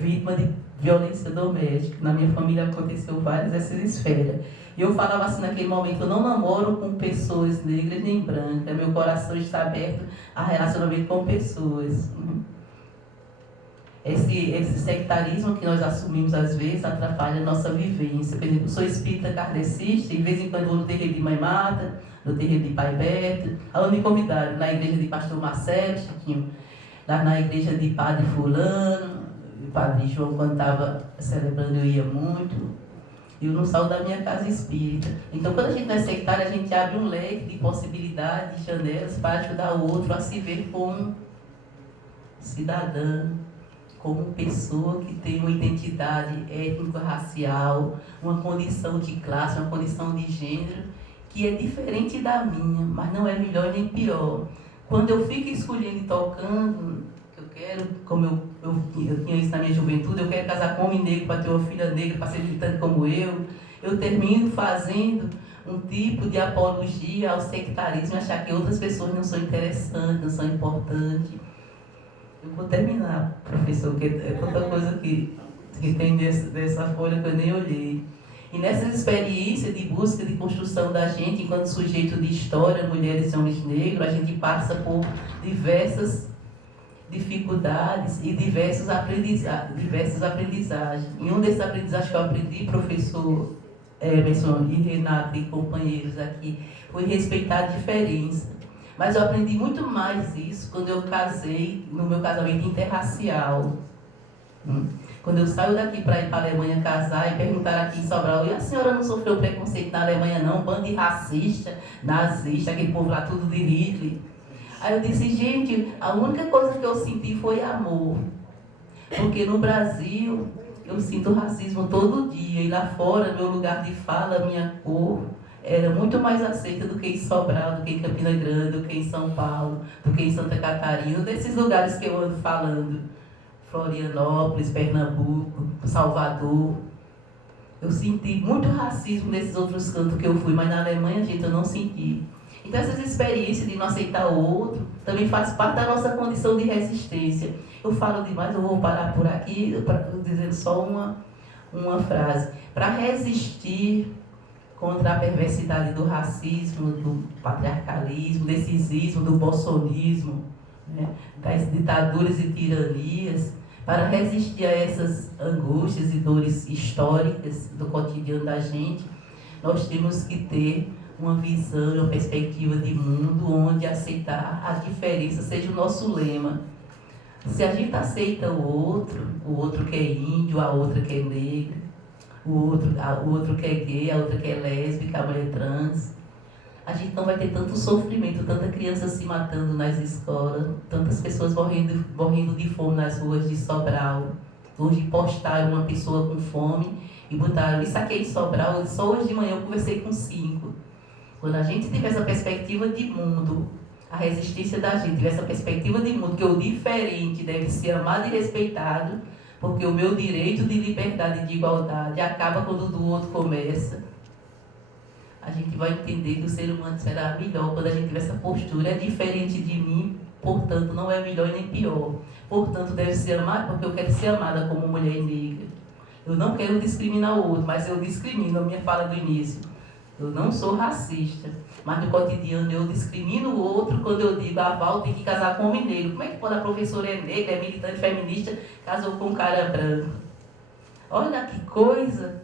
vítima de violência doméstica. Na minha família aconteceu várias dessas esferas. E eu falava assim naquele momento, eu não namoro com pessoas negras nem brancas, meu coração está aberto a relacionamento com pessoas. Esse sectarismo que nós assumimos às vezes atrapalha a nossa vivência. Por exemplo, eu sou espírita kardecista, e de vez em quando vou no terreiro de Mãe Marta, no terreiro de Pai Beto, aonde me convidaram, na igreja de Pastor Marcelo, Chiquinho, lá na igreja de Padre Fulano, o Padre João, quando estava celebrando, eu ia muito. Eu não saio da minha casa espírita. Então, quando a gente não é sectário, a gente abre um leque de possibilidades, de janelas, para ajudar o outro a se ver como cidadã, como pessoa que tem uma identidade étnico-racial, uma condição de classe, uma condição de gênero, que é diferente da minha, mas não é melhor nem pior. Quando eu fico escolhendo e tocando, eu quero, como eu tinha isso na minha juventude, eu quero casar com um homem negro para ter uma filha negra, para ser militante como eu termino fazendo um tipo de apologia ao sectarismo, achar que outras pessoas não são interessantes, não são importantes. Eu vou terminar, professor, porque é tanta coisa que tem dessa folha que eu nem olhei. E nessas experiências de busca, de construção da gente, enquanto sujeito de história, mulheres e homens negros, a gente passa por diversas dificuldades e diversas aprendizagens. E um desses aprendizagens que eu aprendi, professor Emerson e Renata e companheiros aqui, foi respeitar a diferença. Mas eu aprendi muito mais isso quando eu casei, no meu casamento interracial. Quando eu saio daqui para ir para a Alemanha casar e perguntaram aqui em Sobral, e a senhora não sofreu preconceito na Alemanha não? Bando de racista, nazista, aquele povo lá tudo de Hitler. Aí eu disse, gente, a única coisa que eu senti foi amor. Porque no Brasil eu sinto racismo todo dia. E lá fora, meu lugar de fala, minha cor, era muito mais aceita do que em Sobral, do que em Campina Grande, do que em São Paulo, do que em Santa Catarina, desses lugares que eu ando falando. Florianópolis, Pernambuco, Salvador. Eu senti muito racismo nesses outros cantos que eu fui, mas na Alemanha, gente, eu não senti. Então, essas experiências de não aceitar o outro também faz parte da nossa condição de resistência. Eu falo demais, eu vou parar por aqui, dizendo só uma frase. Para resistir contra a perversidade do racismo, do patriarcalismo, desse ismo, do bolsonismo, né, das ditaduras e tiranias, para resistir a essas angústias e dores históricas do cotidiano da gente, nós temos que ter uma visão, uma perspectiva de mundo onde aceitar a diferença seja o nosso lema. Se a gente aceita o outro que é índio, a outra que é negra, o outro que é gay, a outra que é lésbica, a mulher trans, a gente não vai ter tanto sofrimento, tanta criança se matando nas escolas, tantas pessoas morrendo de fome nas ruas de Sobral. Hoje postaram uma pessoa com fome e botaram, isso aqui é em Sobral, só hoje de manhã eu conversei com 5. Quando a gente tiver essa perspectiva de mundo, a resistência da gente tiver essa perspectiva de mundo, que o diferente deve ser amado e respeitado, porque o meu direito de liberdade e de igualdade acaba quando o do outro começa. A gente vai entender que o ser humano será melhor quando a gente tiver essa postura. É diferente de mim, portanto, não é melhor nem pior. Portanto, deve ser amado porque eu quero ser amada como mulher negra. Eu não quero discriminar o outro, mas eu discrimino, a minha fala do início. Eu não sou racista, mas no cotidiano eu discrimino o outro quando eu digo a Val tem que casar com um homem negro. Como é que quando a professora é negra, é militante feminista, casou com um cara branco? Olha que coisa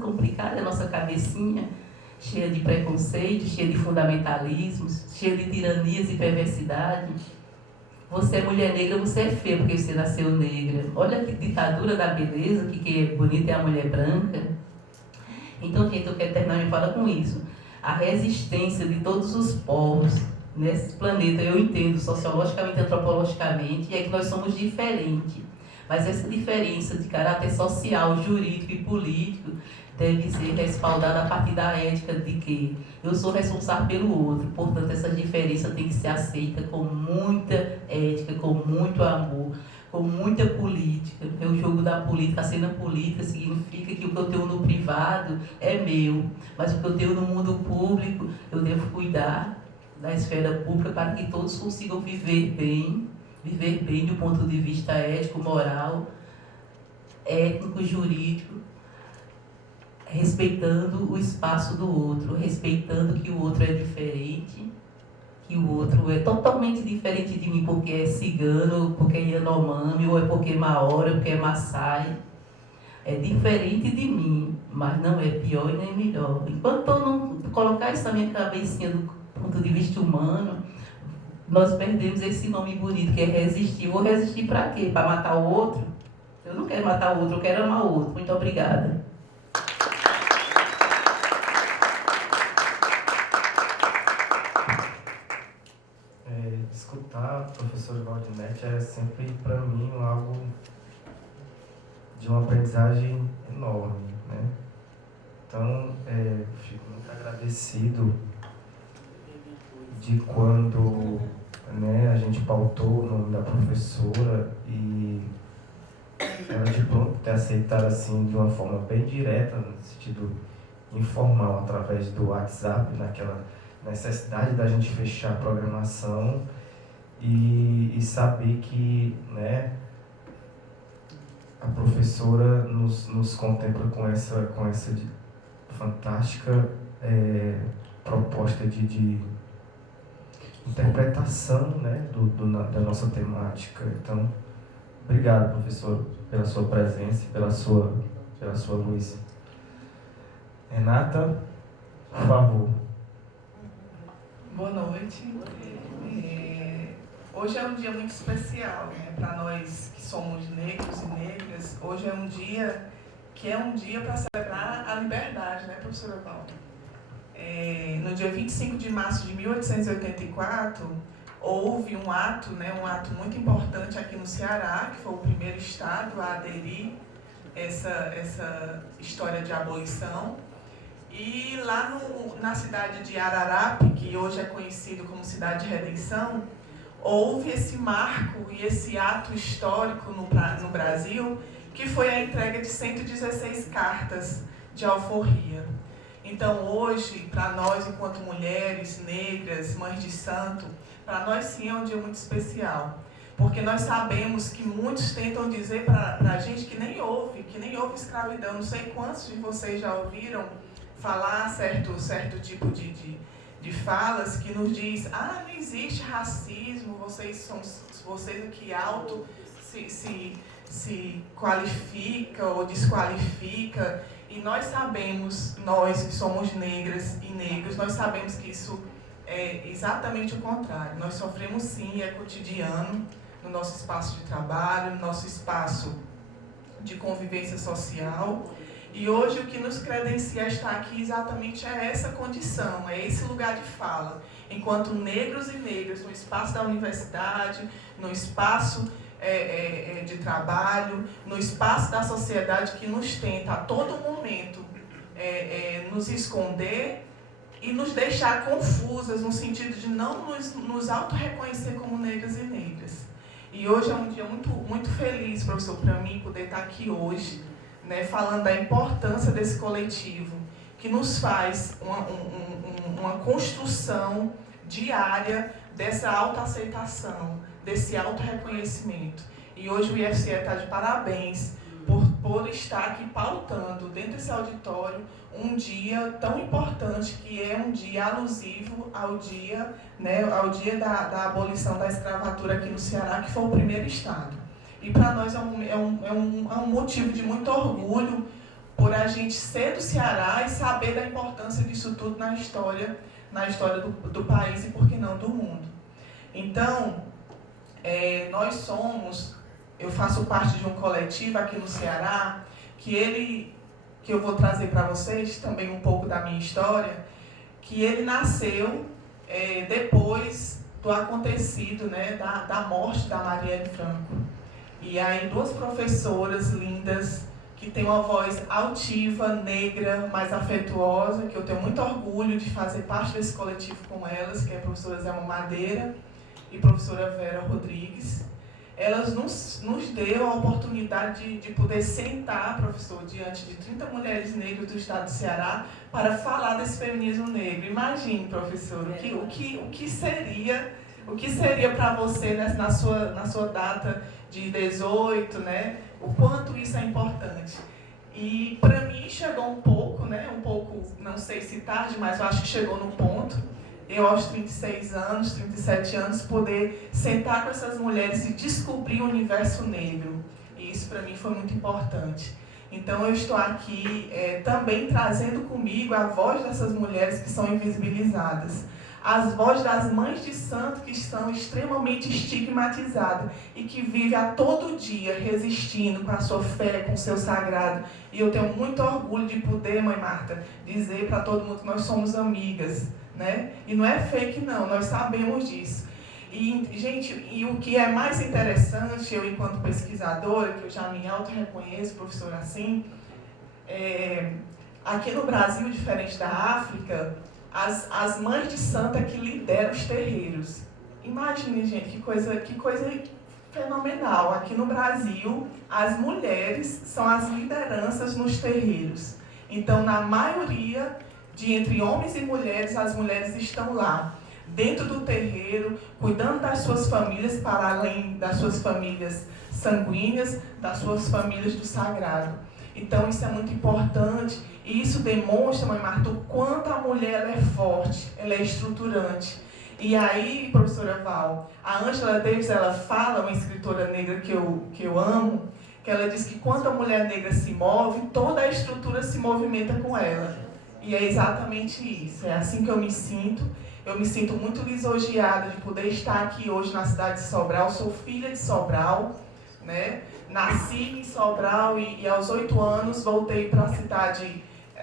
complicada a nossa cabecinha, cheia de preconceitos, cheia de fundamentalismos, cheia de tiranias e perversidade. Você é mulher negra, você é feia porque você nasceu negra. Olha que ditadura da beleza, que é bonita é a mulher branca. Então, gente, eu quero terminar minha fala com isso. A resistência de todos os povos nesse planeta, eu entendo sociologicamente, antropologicamente, é que nós somos diferentes. Mas essa diferença de caráter social, jurídico e político deve ser respaldada a partir da ética de que eu sou responsável pelo outro. Portanto, essa diferença tem que ser aceita com muita ética, com muito amor, com muita política. O jogo da política, a cena política significa que o que eu tenho no privado é meu, mas o que eu tenho no mundo público, eu devo cuidar da esfera pública para que todos consigam viver bem do ponto de vista ético, moral, étnico, jurídico, respeitando o espaço do outro, respeitando que o outro é diferente, que o outro é totalmente diferente de mim porque é cigano, porque é Yanomami, ou é porque é Maori, ou porque é Maasai. É diferente de mim, mas não é pior e nem melhor. Enquanto eu não colocar isso na minha cabecinha do ponto de vista humano, nós perdemos esse nome bonito que é resistir. Vou resistir para quê? Para matar o outro? Eu não quero matar o outro, eu quero amar o outro. Muito obrigada. Escutar o professor Valdinete é sempre, para mim, algo de uma aprendizagem enorme, né? Então, fico muito agradecido de quando, né, a gente pautou o nome da professora e ela de pronto ter aceitado assim de uma forma bem direta, no sentido informal, através do WhatsApp, naquela necessidade da gente fechar a programação e saber que, né, a professora nos contempla com essa fantástica proposta de interpretação, né, da nossa temática. Então, obrigado, professor, pela sua presença, pela sua luz. Renata, por favor. Boa noite. Hoje é um dia muito especial, né, para nós que somos negros e negras. Hoje é um dia para celebrar a liberdade, né, professora Paula? No dia 25 de março de 1884, houve um ato muito importante aqui no Ceará, que foi o primeiro estado a aderir essa história de abolição. E lá na cidade de Ararape, que hoje é conhecido como Cidade de Redenção, houve esse marco e esse ato histórico no Brasil, que foi a entrega de 116 cartas de alforria. Então, hoje, para nós, enquanto mulheres negras, mães de santo, para nós sim é um dia muito especial. Porque nós sabemos que muitos tentam dizer para a gente que nem houve escravidão. Não sei quantos de vocês já ouviram falar certo tipo de falas que nos diz: ah, não existe racismo, vocês aqui alto se qualifica ou desqualifica. E nós sabemos, nós que somos negras e negros, nós sabemos que isso é exatamente o contrário. Nós sofremos sim, é cotidiano, no nosso espaço de trabalho, no nosso espaço de convivência social. E hoje o que nos credencia a estar aqui exatamente é essa condição, é esse lugar de fala. Enquanto negros e negras, no espaço da universidade, no espaço de trabalho, no espaço da sociedade que nos tenta a todo momento nos esconder e nos deixar confusas, no sentido de não nos auto-reconhecer como negras e negras. E hoje é um dia muito, muito feliz, professor, para mim, poder estar aqui hoje, né, falando da importância desse coletivo, que nos faz uma construção diária dessa autoaceitação, desse autorreconhecimento. E hoje o IFCE está de parabéns por estar aqui pautando dentro desse auditório um dia tão importante, que é um dia alusivo ao dia, né, ao dia da abolição da escravatura aqui no Ceará, que foi o primeiro estado. E para nós é um motivo de muito orgulho por a gente ser do Ceará e saber da importância disso tudo na história do país e, por que não, do mundo. Então, eu faço parte de um coletivo aqui no Ceará, que eu vou trazer para vocês também um pouco da minha história, que ele nasceu depois do acontecido, né, da morte da Marielle Franco. E aí 2 professoras lindas, que têm uma voz altiva, negra, mais afetuosa, que eu tenho muito orgulho de fazer parte desse coletivo com elas, que é a professora Zelma Madeira e a professora Vera Rodrigues. Elas nos deu a oportunidade de poder sentar, professor, diante de 30 mulheres negras do estado do Ceará para falar desse feminismo negro. Imagine, professor, o que seria para você, né, na sua data de 18, né, o quanto isso é importante. E para mim chegou um pouco, não sei se tarde, mas eu acho que chegou no ponto, eu aos 36 anos, 37 anos, poder sentar com essas mulheres e descobrir o universo negro. E isso para mim foi muito importante. Então eu estou aqui também trazendo comigo a voz dessas mulheres que são invisibilizadas. As vozes das mães de santo que estão extremamente estigmatizadas e que vivem a todo dia resistindo com a sua fé, com o seu sagrado. E eu tenho muito orgulho de poder, mãe Marta, dizer para todo mundo que nós somos amigas, né? E não é fake não, nós sabemos disso. E, gente, e o que é mais interessante, eu enquanto pesquisadora, que eu já me auto-reconheço, professora assim, aqui no Brasil, diferente da África, as mães de santo é que lideram os terreiros. Imagine, gente, que coisa fenomenal. Aqui no Brasil, as mulheres são as lideranças nos terreiros. Então, na maioria entre homens e mulheres, as mulheres estão lá, dentro do terreiro, cuidando das suas famílias, para além das suas famílias sanguíneas, das suas famílias do sagrado. Então, isso é muito importante. E isso demonstra, mãe Marta, o quanto a mulher ela é forte, ela é estruturante. E aí, professora Val, a Angela Davis, ela fala, uma escritora negra que eu amo, que ela diz que quando a mulher negra se move, toda a estrutura se movimenta com ela. E é exatamente isso, é assim que eu me sinto. Eu me sinto muito lisonjeada de poder estar aqui hoje na cidade de Sobral. Sou filha de Sobral, né? Nasci em Sobral e aos 8 anos voltei para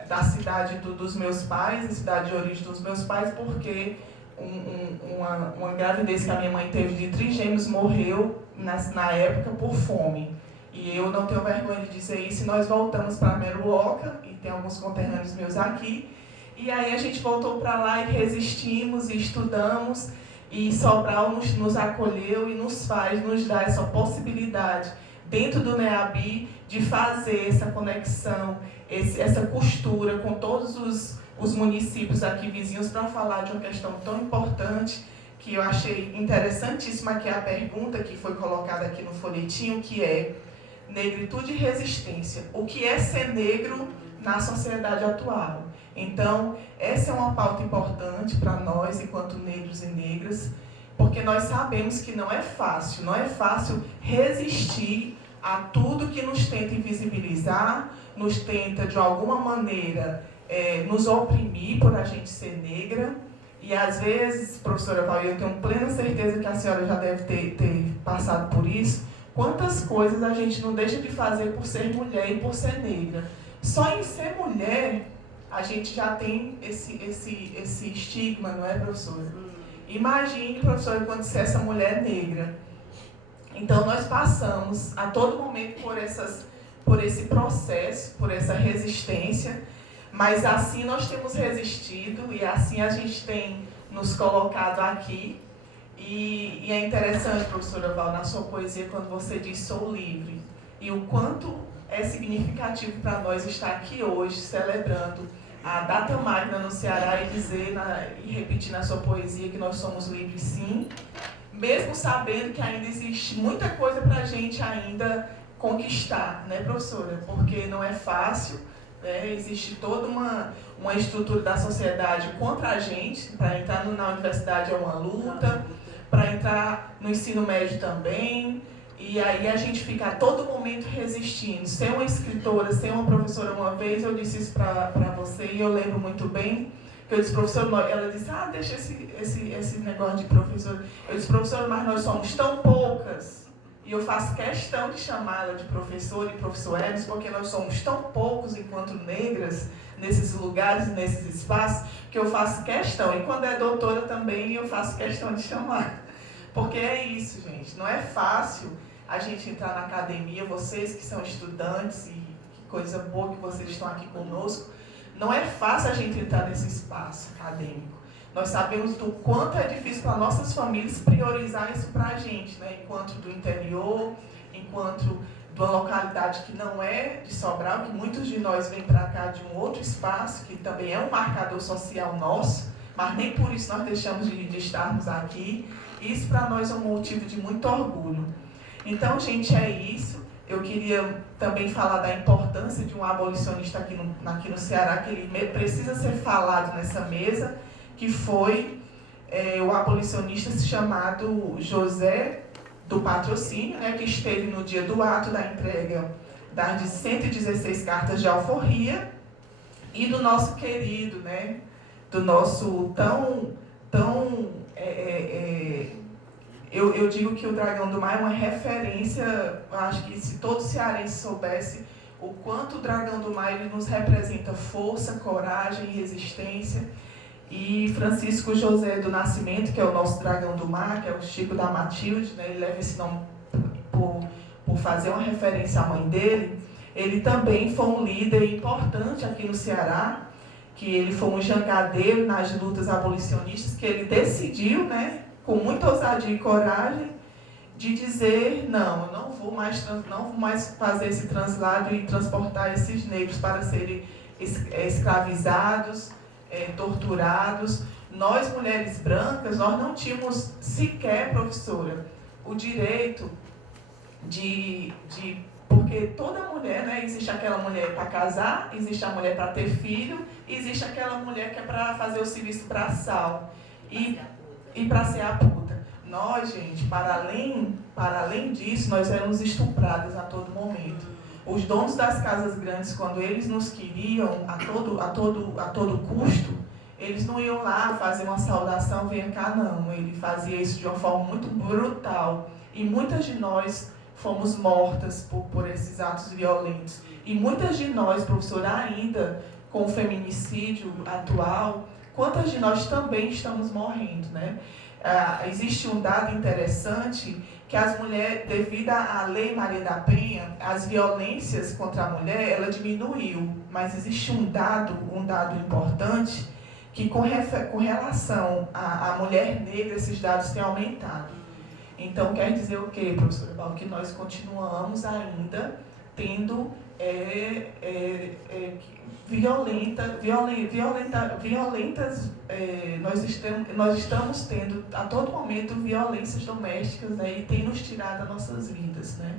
da cidade dos meus pais, a cidade de origem dos meus pais, porque uma gravidez que a minha mãe teve de trigêmeos morreu na época por fome. E eu não tenho vergonha de dizer isso, e nós voltamos para Meruoca, e tem alguns conterrâneos meus aqui, e aí a gente voltou para lá e resistimos e estudamos, e Sobral nos acolheu e nos dá essa possibilidade, dentro do NEABI, de fazer essa conexão, essa costura com todos os municípios aqui vizinhos para falar de uma questão tão importante, que eu achei interessantíssima, que é a pergunta que foi colocada aqui no folhetinho, que é negritude e resistência. O que é ser negro na sociedade atual? Então, essa é uma pauta importante para nós, enquanto negros e negras, porque nós sabemos que não é fácil resistir a tudo que nos tenta invisibilizar, nos tenta, de alguma maneira, nos oprimir por a gente ser negra. E, às vezes, professora Val, eu tenho plena certeza que a senhora já deve ter passado por isso, quantas coisas a gente não deixa de fazer por ser mulher e por ser negra. Só em ser mulher, a gente já tem esse estigma, não é, professora? Imagine, professora, quando você é essa mulher negra. Então, nós passamos a todo momento por esse processo, por essa resistência, mas assim nós temos resistido e assim a gente tem nos colocado aqui. E é interessante, professora Val, na sua poesia, quando você diz sou livre, e o quanto é significativo para nós estar aqui hoje, celebrando a data magna no Ceará e repetir na sua poesia que nós somos livres sim, mesmo sabendo que ainda existe muita coisa para a gente ainda conquistar, né, professora? Porque não é fácil, né? Existe toda uma estrutura da sociedade contra a gente. Para entrar na universidade é uma luta, para entrar no ensino médio também, E aí a gente fica a todo momento resistindo. Ser uma escritora, ser uma professora, uma vez eu disse isso para você e eu lembro muito bem, que eu disse, professora, ela disse, deixa esse negócio de professora. Eu disse, professora, mas nós somos tão poucas, e eu faço questão de chamá-la de professora e professor Hermes, porque nós somos tão poucos enquanto negras, nesses lugares, nesses espaços, que eu faço questão. E quando é doutora também, eu faço questão de chamar. Porque é isso, gente, não é fácil a gente entrar na academia, vocês que são estudantes, e que coisa boa que vocês estão aqui conosco, não é fácil a gente entrar nesse espaço acadêmico. Nós sabemos do quanto é difícil para nossas famílias priorizar isso para a gente, né? Enquanto do interior, enquanto de uma localidade que não é de Sobral, que muitos de nós vêm para cá de um outro espaço, que também é um marcador social nosso, mas nem por isso nós deixamos de estarmos aqui. Isso para nós é um motivo de muito orgulho. Então, gente, é isso. Eu queria também falar da importância de um abolicionista aqui no Ceará, que ele precisa ser falado nessa mesa, que foi o abolicionista chamado José do Patrocínio, né, que esteve no dia do ato da entrega das 116 cartas de alforria, e do nosso querido, né, do nosso eu digo que o Dragão do Mar é uma referência. Eu acho que se todo cearense soubesse o quanto o Dragão do Mar ele nos representa força, coragem e resistência. E Francisco José do Nascimento, que é o nosso Dragão do Mar, que é o Chico da Matilde, né, ele leva esse nome por fazer uma referência à mãe dele. Ele também foi um líder importante aqui no Ceará, que ele foi um jangadeiro nas lutas abolicionistas, que ele decidiu, né, com muita ousadia e coragem, de dizer, não, eu não vou mais fazer esse translado e transportar esses negros para serem escravizados, torturados. Nós, mulheres brancas, nós não tínhamos sequer, professora, o direito porque toda mulher, né, existe aquela mulher para casar, existe a mulher para ter filho, e existe aquela mulher que é para fazer o serviço braçal e para ser a puta. Nós, gente, para além disso, nós éramos estupradas a todo momento. Os donos das casas grandes, quando eles nos queriam a todo custo, eles não iam lá fazer uma saudação, vem cá, não. Ele fazia isso de uma forma muito brutal. E muitas de nós fomos mortas por esses atos violentos. E muitas de nós, professora, ainda com o feminicídio atual, quantas de nós também estamos morrendo, né? Existe um dado interessante que as mulheres, devido à Lei Maria da Penha, as violências contra a mulher, ela diminuiu. Mas existe um dado importante que com relação à mulher negra, esses dados têm aumentado. Então, quer dizer o quê, professora Paulo? Que nós continuamos ainda tendo nós estamos tendo a todo momento violências domésticas, né, e tem nos tirado as nossas vidas, né?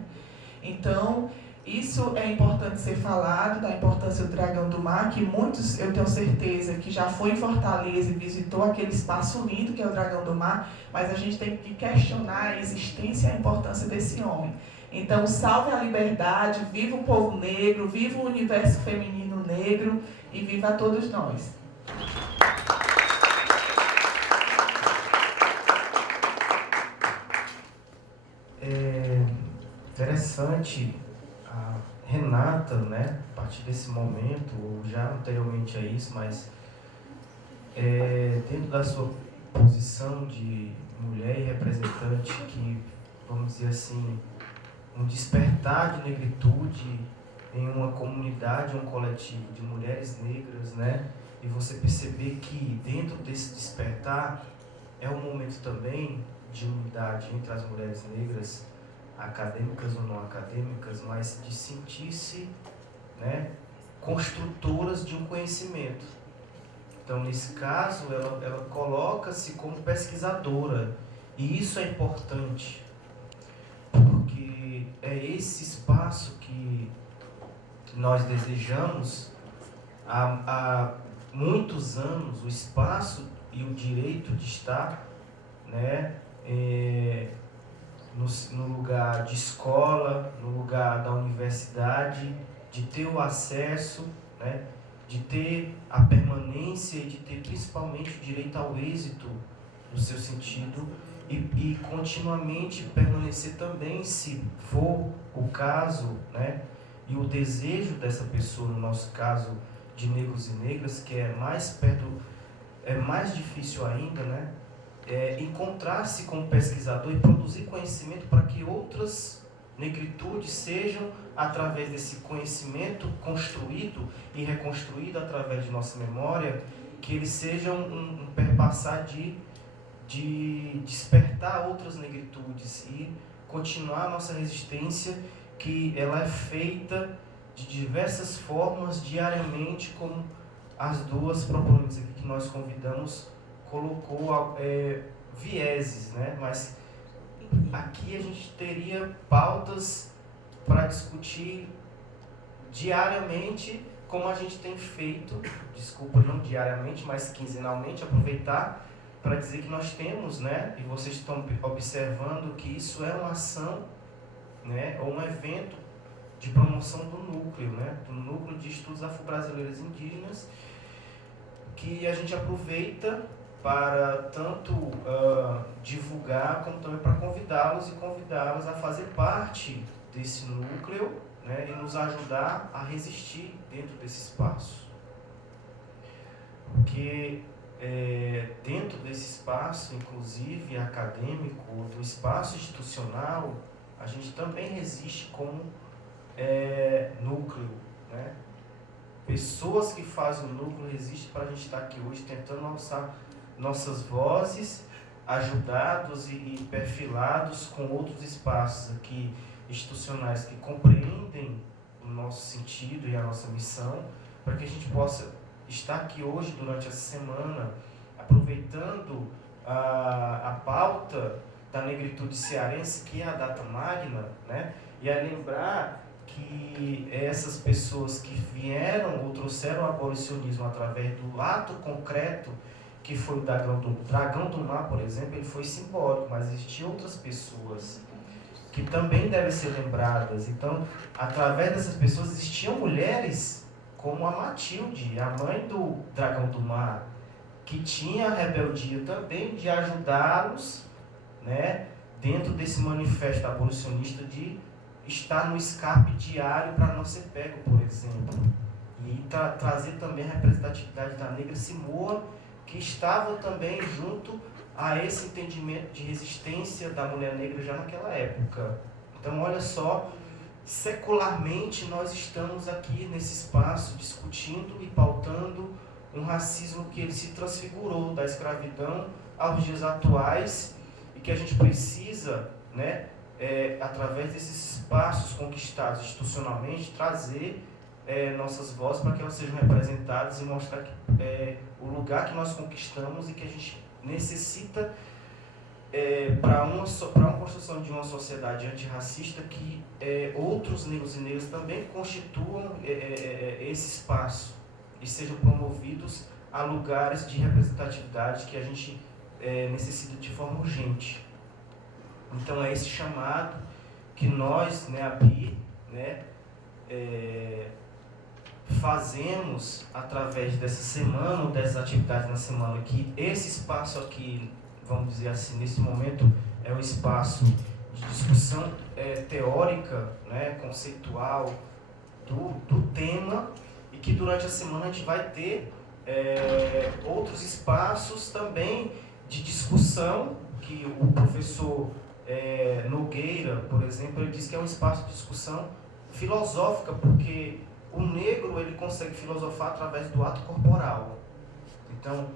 Então, isso é importante ser falado, da importância do Dragão do Mar, que muitos, eu tenho certeza, que já foi em Fortaleza e visitou aquele espaço lindo que é o Dragão do Mar, mas a gente tem que questionar a existência e a importância desse homem. Então, salve a liberdade, viva o povo negro, viva o universo feminino negro e viva a todos nós. É interessante a Renata, né, a partir desse momento, ou já anteriormente a isso, mas dentro da sua posição de mulher e representante que, vamos dizer assim, um despertar de negritude em uma comunidade, um coletivo de mulheres negras, né? E você perceber que dentro desse despertar é um momento também de unidade entre as mulheres negras, acadêmicas ou não acadêmicas, mas de sentir-se, né, construtoras de um conhecimento. Então, nesse caso, ela coloca-se como pesquisadora, e isso é importante, porque é esse espaço que nós desejamos há muitos anos, o espaço e o direito de estar, né, no lugar de escola, no lugar da universidade, de ter o acesso, né, de ter a permanência e de ter principalmente o direito ao êxito no seu sentido e continuamente permanecer também, se for o caso, né, e o desejo dessa pessoa, no nosso caso de negros e negras, que é mais perto, é mais difícil ainda, né, encontrar-se como pesquisador e produzir conhecimento para que outras negritudes sejam, através desse conhecimento construído e reconstruído através de nossa memória, que eles sejam um perpassar de despertar outras negritudes e continuar a nossa resistência, que ela é feita de diversas formas, diariamente, como as duas proponentes aqui que nós convidamos colocou vieses, né? Mas aqui a gente teria pautas para discutir diariamente, como a gente tem feito, desculpa, não diariamente, mas quinzenalmente, aproveitar para dizer que nós temos, né, e vocês estão observando que isso é uma ação, né, ou um evento de promoção do núcleo, né, do Núcleo de Estudos Afro-Brasileiros Indígenas, que a gente aproveita para tanto divulgar, como também para convidá-los e convidá-las a fazer parte desse núcleo, né, e nos ajudar a resistir dentro desse espaço. Porque dentro desse espaço, inclusive acadêmico, do espaço institucional, a gente também resiste como núcleo, né? Pessoas que fazem o núcleo resistem para a gente estar aqui hoje tentando alçar nossas vozes, ajudados e perfilados com outros espaços aqui institucionais que compreendem o nosso sentido e a nossa missão, para que a gente possa estar aqui hoje, durante essa semana, aproveitando a pauta da negritude cearense, que é a data magna, né? E a lembrar que essas pessoas que vieram ou trouxeram o abolicionismo através do ato concreto, que foi o Dragão do Mar, por exemplo, ele foi simbólico, mas existiam outras pessoas que também devem ser lembradas. Então, através dessas pessoas existiam mulheres como a Matilde, a mãe do Dragão do Mar, que tinha a rebeldia também de ajudá-los, né, dentro desse manifesto abolicionista de estar no escape diário para não ser pego, por exemplo. E trazer também a representatividade da negra Simoa, que estava também junto a esse entendimento de resistência da mulher negra já naquela época. Então, olha só, secularmente nós estamos aqui nesse espaço discutindo e pautando um racismo que ele se transfigurou da escravidão aos dias atuais e que a gente precisa, né, através desses espaços conquistados institucionalmente, trazer nossas vozes para que elas sejam representadas e mostrar o lugar que nós conquistamos e que a gente necessita para uma construção de uma sociedade antirracista, que outros negros e negras também constituam esse espaço e sejam promovidos a lugares de representatividade que a gente necessita de forma urgente. Então é esse chamado que nós, né, a BI, né, fazemos através dessa semana, ou dessas atividades na semana, que esse espaço aqui, vamos dizer assim, nesse momento, é um espaço de discussão teórica, né, conceitual do tema, e que durante a semana a gente vai ter outros espaços também de discussão, que o professor Nogueira, por exemplo, ele diz que é um espaço de discussão filosófica, porque o negro ele consegue filosofar através do ato corporal. Então,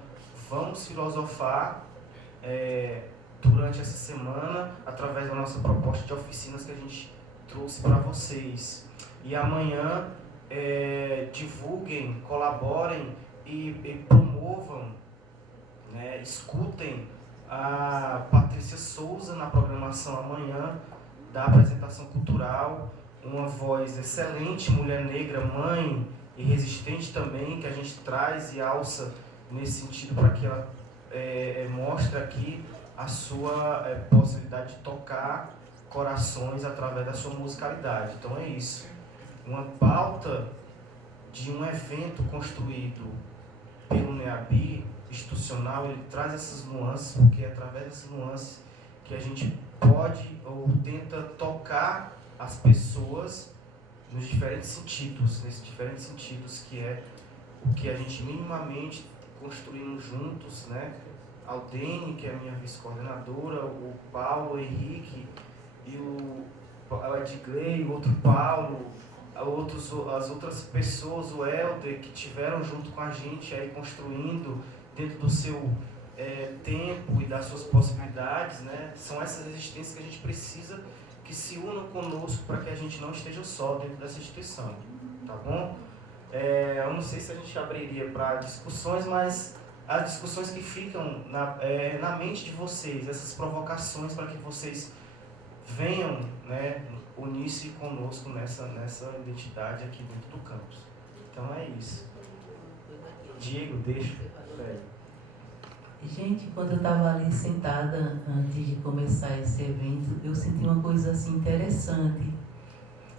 vamos filosofar durante essa semana, através da nossa proposta de oficinas que a gente trouxe para vocês. E amanhã, divulguem, colaborem e promovam, né, escutem a Patrícia Souza na programação amanhã da apresentação cultural, uma voz excelente, mulher negra, mãe e resistente também, que a gente traz e alça nesse sentido para que ela mostre aqui a sua possibilidade de tocar corações através da sua musicalidade. Então é isso. Uma pauta de um evento construído pelo NEABI institucional, ele traz essas nuances, porque é através dessas nuances que a gente pode ou tenta tocar as pessoas nos diferentes sentidos, nesses diferentes sentidos que é o que a gente minimamente construímos juntos, né? Aldene, que é a minha vice-coordenadora, o Paulo, o Henrique e o Edgley, o outro Paulo, as outras pessoas, o Helder, que tiveram junto com a gente aí construindo dentro do seu tempo e das suas possibilidades, né? São essas resistências que a gente precisa que se unam conosco para que a gente não esteja só dentro dessa instituição, tá bom? Eu não sei se a gente abriria para discussões, mas as discussões que ficam na mente de vocês, essas provocações para que vocês venham, né, unir-se conosco nessa identidade aqui dentro do campus. Então é isso. Diego, deixa. Gente, quando eu estava ali sentada antes de começar esse evento, eu senti uma coisa assim interessante.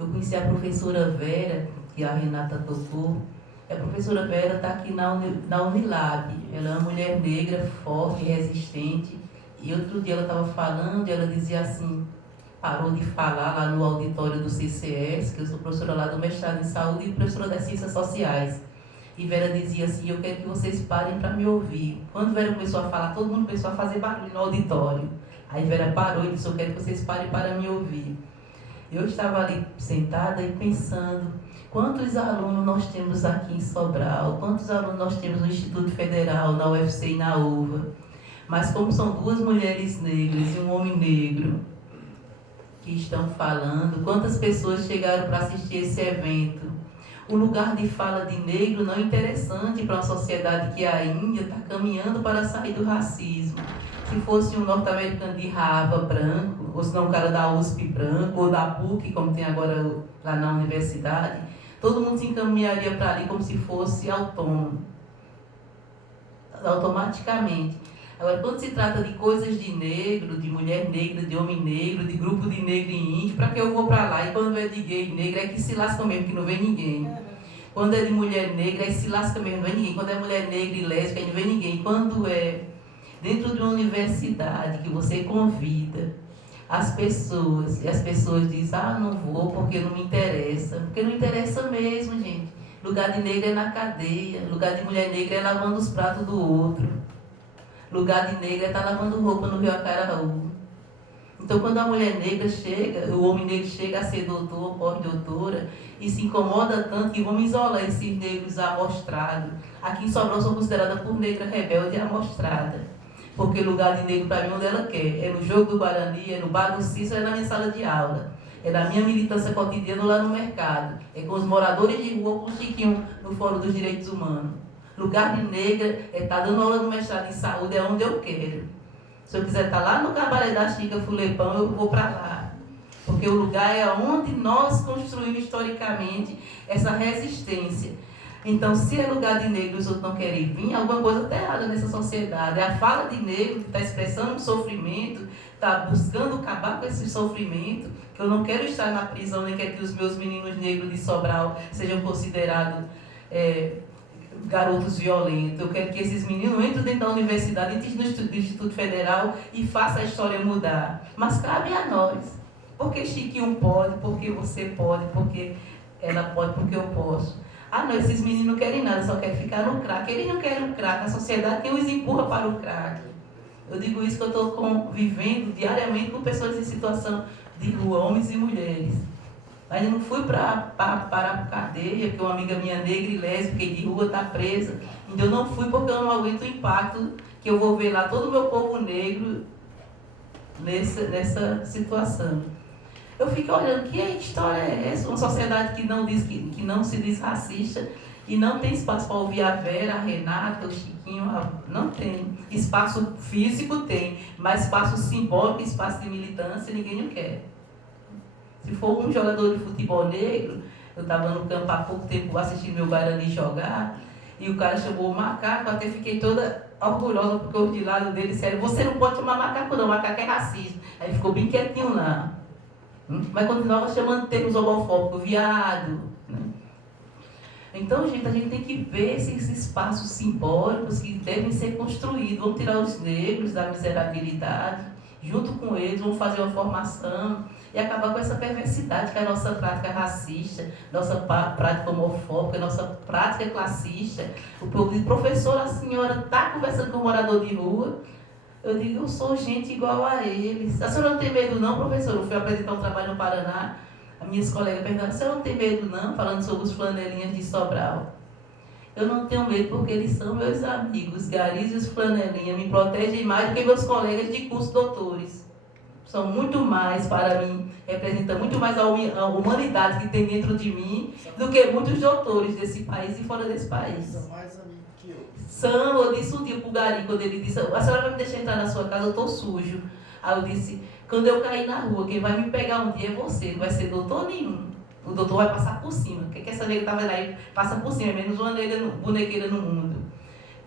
Eu conheci a professora Vera, que a Renata tocou. A professora Vera está aqui na Unilab. Ela é uma mulher negra, forte, resistente. E outro dia ela estava falando e ela dizia assim, parou de falar lá no auditório do CCS, que eu sou professora lá do mestrado em saúde e professora das ciências sociais. E Vera dizia assim, eu quero que vocês parem para me ouvir. Quando Vera começou a falar, todo mundo começou a fazer barulho no auditório. Aí Vera parou e disse, eu quero que vocês parem para me ouvir. Eu estava ali sentada e pensando, quantos alunos nós temos aqui em Sobral, quantos alunos nós temos no Instituto Federal, na UFC e na UVA. Mas como são duas mulheres negras e um homem negro que estão falando, quantas pessoas chegaram para assistir esse evento? O lugar de fala de negro não é interessante para uma sociedade que a Índia está caminhando para sair do racismo. Se fosse um norte-americano de Harvard branco, ou se não um cara da USP branco, ou da PUC, como tem agora lá na universidade, todo mundo se encaminharia para ali como se fosse autônomo, automaticamente. Agora, quando se trata de coisas de negro, de mulher negra, de homem negro, de grupo de negro e índio, para que eu vou para lá? E quando é de gay e negra, é que se lasca mesmo, que não vem ninguém. Quando é de mulher negra, é que se lasca mesmo, não vem ninguém. Quando é mulher negra e lésbica, aí não vem ninguém. Quando é dentro de uma universidade que você convida as pessoas, e as pessoas dizem, não vou porque não me interessa. Porque não interessa mesmo, gente. Lugar de negra é na cadeia, lugar de mulher negra é lavando os pratos do outro. Lugar de negra é estar lavando roupa no Rio Acaraú. Então, quando a mulher negra chega, o homem negro chega a ser doutor, pós-doutora, e se incomoda tanto que vamos isolar esses negros amostrados. Aqui em Sobral, eu sou considerada por negra rebelde e amostrada. Porque lugar de negro, para mim, onde ela quer. É no jogo do Guarani, é no bar do Cícero, é na minha sala de aula. É na minha militância cotidiana lá no mercado. É com os moradores de rua, com o Chiquinho, no Fórum dos Direitos Humanos. Lugar de negra é estar dando aula no mestrado em saúde, é onde eu quero. Se eu quiser estar lá no cabaré da Chica Fulepão, eu vou para lá. Porque o lugar é onde nós construímos historicamente essa resistência. Então, se é lugar de negro e os outros não querem vir, alguma coisa está errada nessa sociedade. A fala de negro que está expressando um sofrimento, está buscando acabar com esse sofrimento, que eu não quero estar na prisão, nem quero que os meus meninos negros de Sobral sejam considerados garotos violentos. Eu quero que esses meninos entrem dentro da universidade, entrem no Instituto Federal e façam a história mudar. Mas cabe a nós. Porque Chiquinho pode, porque você pode, porque ela pode, porque eu posso. Não, esses meninos não querem nada, só querem ficar no crack. Eles não querem o crack, a sociedade quem os empurra para o crack. Eu digo isso que eu estou convivendo diariamente com pessoas em situação de rua, homens e mulheres. Mas eu não fui para a cadeia, porque uma amiga minha negra e lésbica e de rua está presa. Então eu não fui porque eu não aguento o impacto que eu vou ver lá todo o meu povo negro nessa situação. Eu fico olhando, que história é essa? Uma sociedade que não diz que não se diz racista e não tem espaço para ouvir a Vera, a Renata, o Chiquinho, não tem. Espaço físico tem, mas espaço simbólico, espaço de militância, ninguém o quer. Se for um jogador de futebol negro, eu estava no campo há pouco tempo assistindo meu Guarani jogar, e o cara chamou o macaco, até fiquei toda orgulhosa, porque os de lado dele disseram, você não pode chamar macaco não, macaco é racismo. Aí ficou bem quietinho lá. Vai continuar chamando termos homofóbicos, viado. Né? Então, gente, a gente tem que ver esses espaços simbólicos que devem ser construídos. Vamos tirar os negros da miserabilidade, junto com eles, vamos fazer uma formação e acabar com essa perversidade que é a nossa prática racista, nossa prática homofóbica, nossa prática classista. O professor, a senhora está conversando com um morador de rua, eu digo, eu sou gente igual a eles. A senhora não tem medo não, professor? Eu fui apresentar um trabalho no Paraná, as minhas colegas perguntaram, a senhora não tem medo não? Falando sobre os flanelinhas de Sobral. Eu não tenho medo porque eles são meus amigos. Garis e os flanelinhas me protegem mais do que meus colegas de curso doutores. São muito mais para mim, representam muito mais a humanidade que tem dentro de mim do que muitos doutores desse país e fora desse país. São mais amigos que eu. Eu disse um dia pro Gari, quando ele disse, a senhora vai me deixar entrar na sua casa, eu estou sujo. Aí eu disse, quando eu cair na rua, quem vai me pegar um dia é você, não vai ser doutor nenhum. O doutor vai passar por cima. O que essa negra está vendo aí? Passa por cima, é menos uma negra bonequeira no mundo.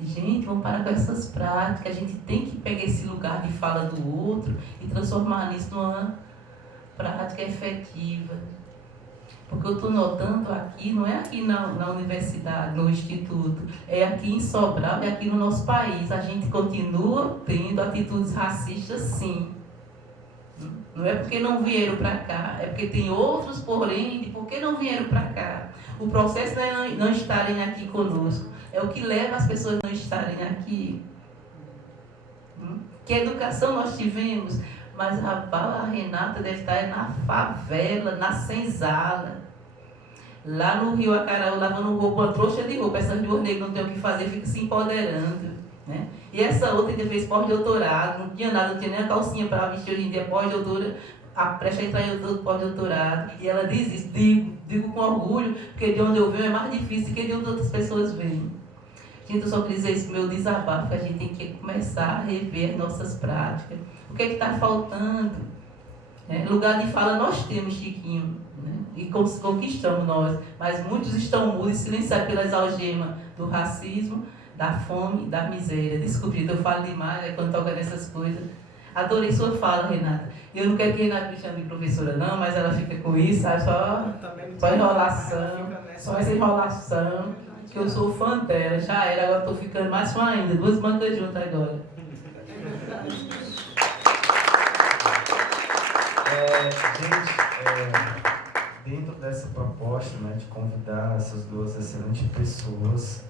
Gente, vamos parar com essas práticas. A gente tem que pegar esse lugar de fala do outro e transformar isso numa prática efetiva. Porque eu estou notando aqui, não é aqui na universidade, no instituto, é aqui em Sobral, é aqui no nosso país. A gente continua tendo atitudes racistas, sim. Não é porque não vieram para cá, é porque tem outros, porém, de por que não vieram para cá. O processo não é não estarem aqui conosco, é o que leva as pessoas a não estarem aqui. Que educação nós tivemos? Mas a Renata deve estar na favela, na senzala. Lá no Rio Acaraú, lavando roupa, uma trouxa de roupa. Essas duas negras não tem o que fazer, fica se empoderando. Né? E essa outra ainda fez pós-doutorado, não tinha nada, não tinha nem a calcinha para vestir hoje em dia, pós-doutora, presta a entrar em outro pós-doutorado. E ela diz isso, digo com orgulho, porque de onde eu venho é mais difícil que de onde outras pessoas vêm. Gente, eu só queria dizer isso, meu desabafo, que a gente tem que começar a rever as nossas práticas. O que é que está faltando? Lugar de fala nós temos, Chiquinho, né? E conquistamos nós, mas muitos estão mudos e silenciados pelas algemas do racismo, da fome, da miséria. Desculpe, eu falo demais quando toca nessas coisas. Adorei sua fala, Renata. Eu não quero que Renata me chame de professora, não, mas ela fica com isso, sabe? Só enrolação, só essa enrolação, que eu sou fã dela. Já era, agora estou ficando mais fã ainda. Duas bancas juntas agora. Dentro dessa proposta, né, de convidar essas duas excelentes pessoas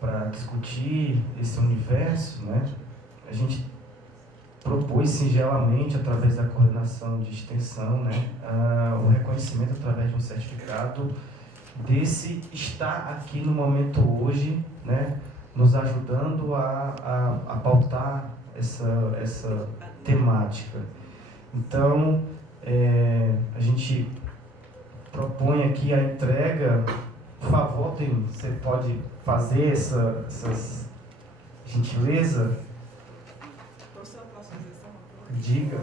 para discutir esse universo, né, a gente propôs singelamente, através da coordenação de extensão, né, o reconhecimento através de um certificado desse estar aqui no momento hoje, né, nos ajudando a pautar essa temática. Então, a gente propõe aqui a entrega. Por favor, você pode fazer essas gentileza? Professor, posso dizer só uma coisa? Diga.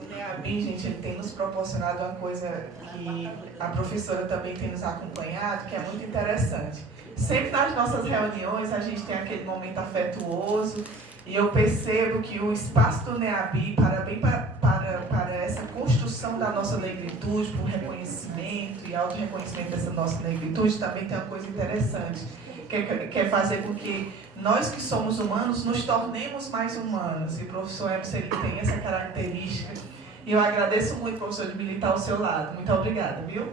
O NEABI, gente, ele tem nos proporcionado uma coisa que a professora também tem nos acompanhado, que é muito interessante. Sempre nas nossas reuniões a gente tem aquele momento afetuoso e eu percebo que o espaço do NEABI para essa construção da nossa negritude, para o reconhecimento e auto-reconhecimento dessa nossa negritude, também tem uma coisa interessante, que é fazer com que nós que somos humanos nos tornemos mais humanos. E o professor Emerson, ele tem essa característica. E eu agradeço muito, professor, de me estar ao seu lado. Muito obrigada, viu?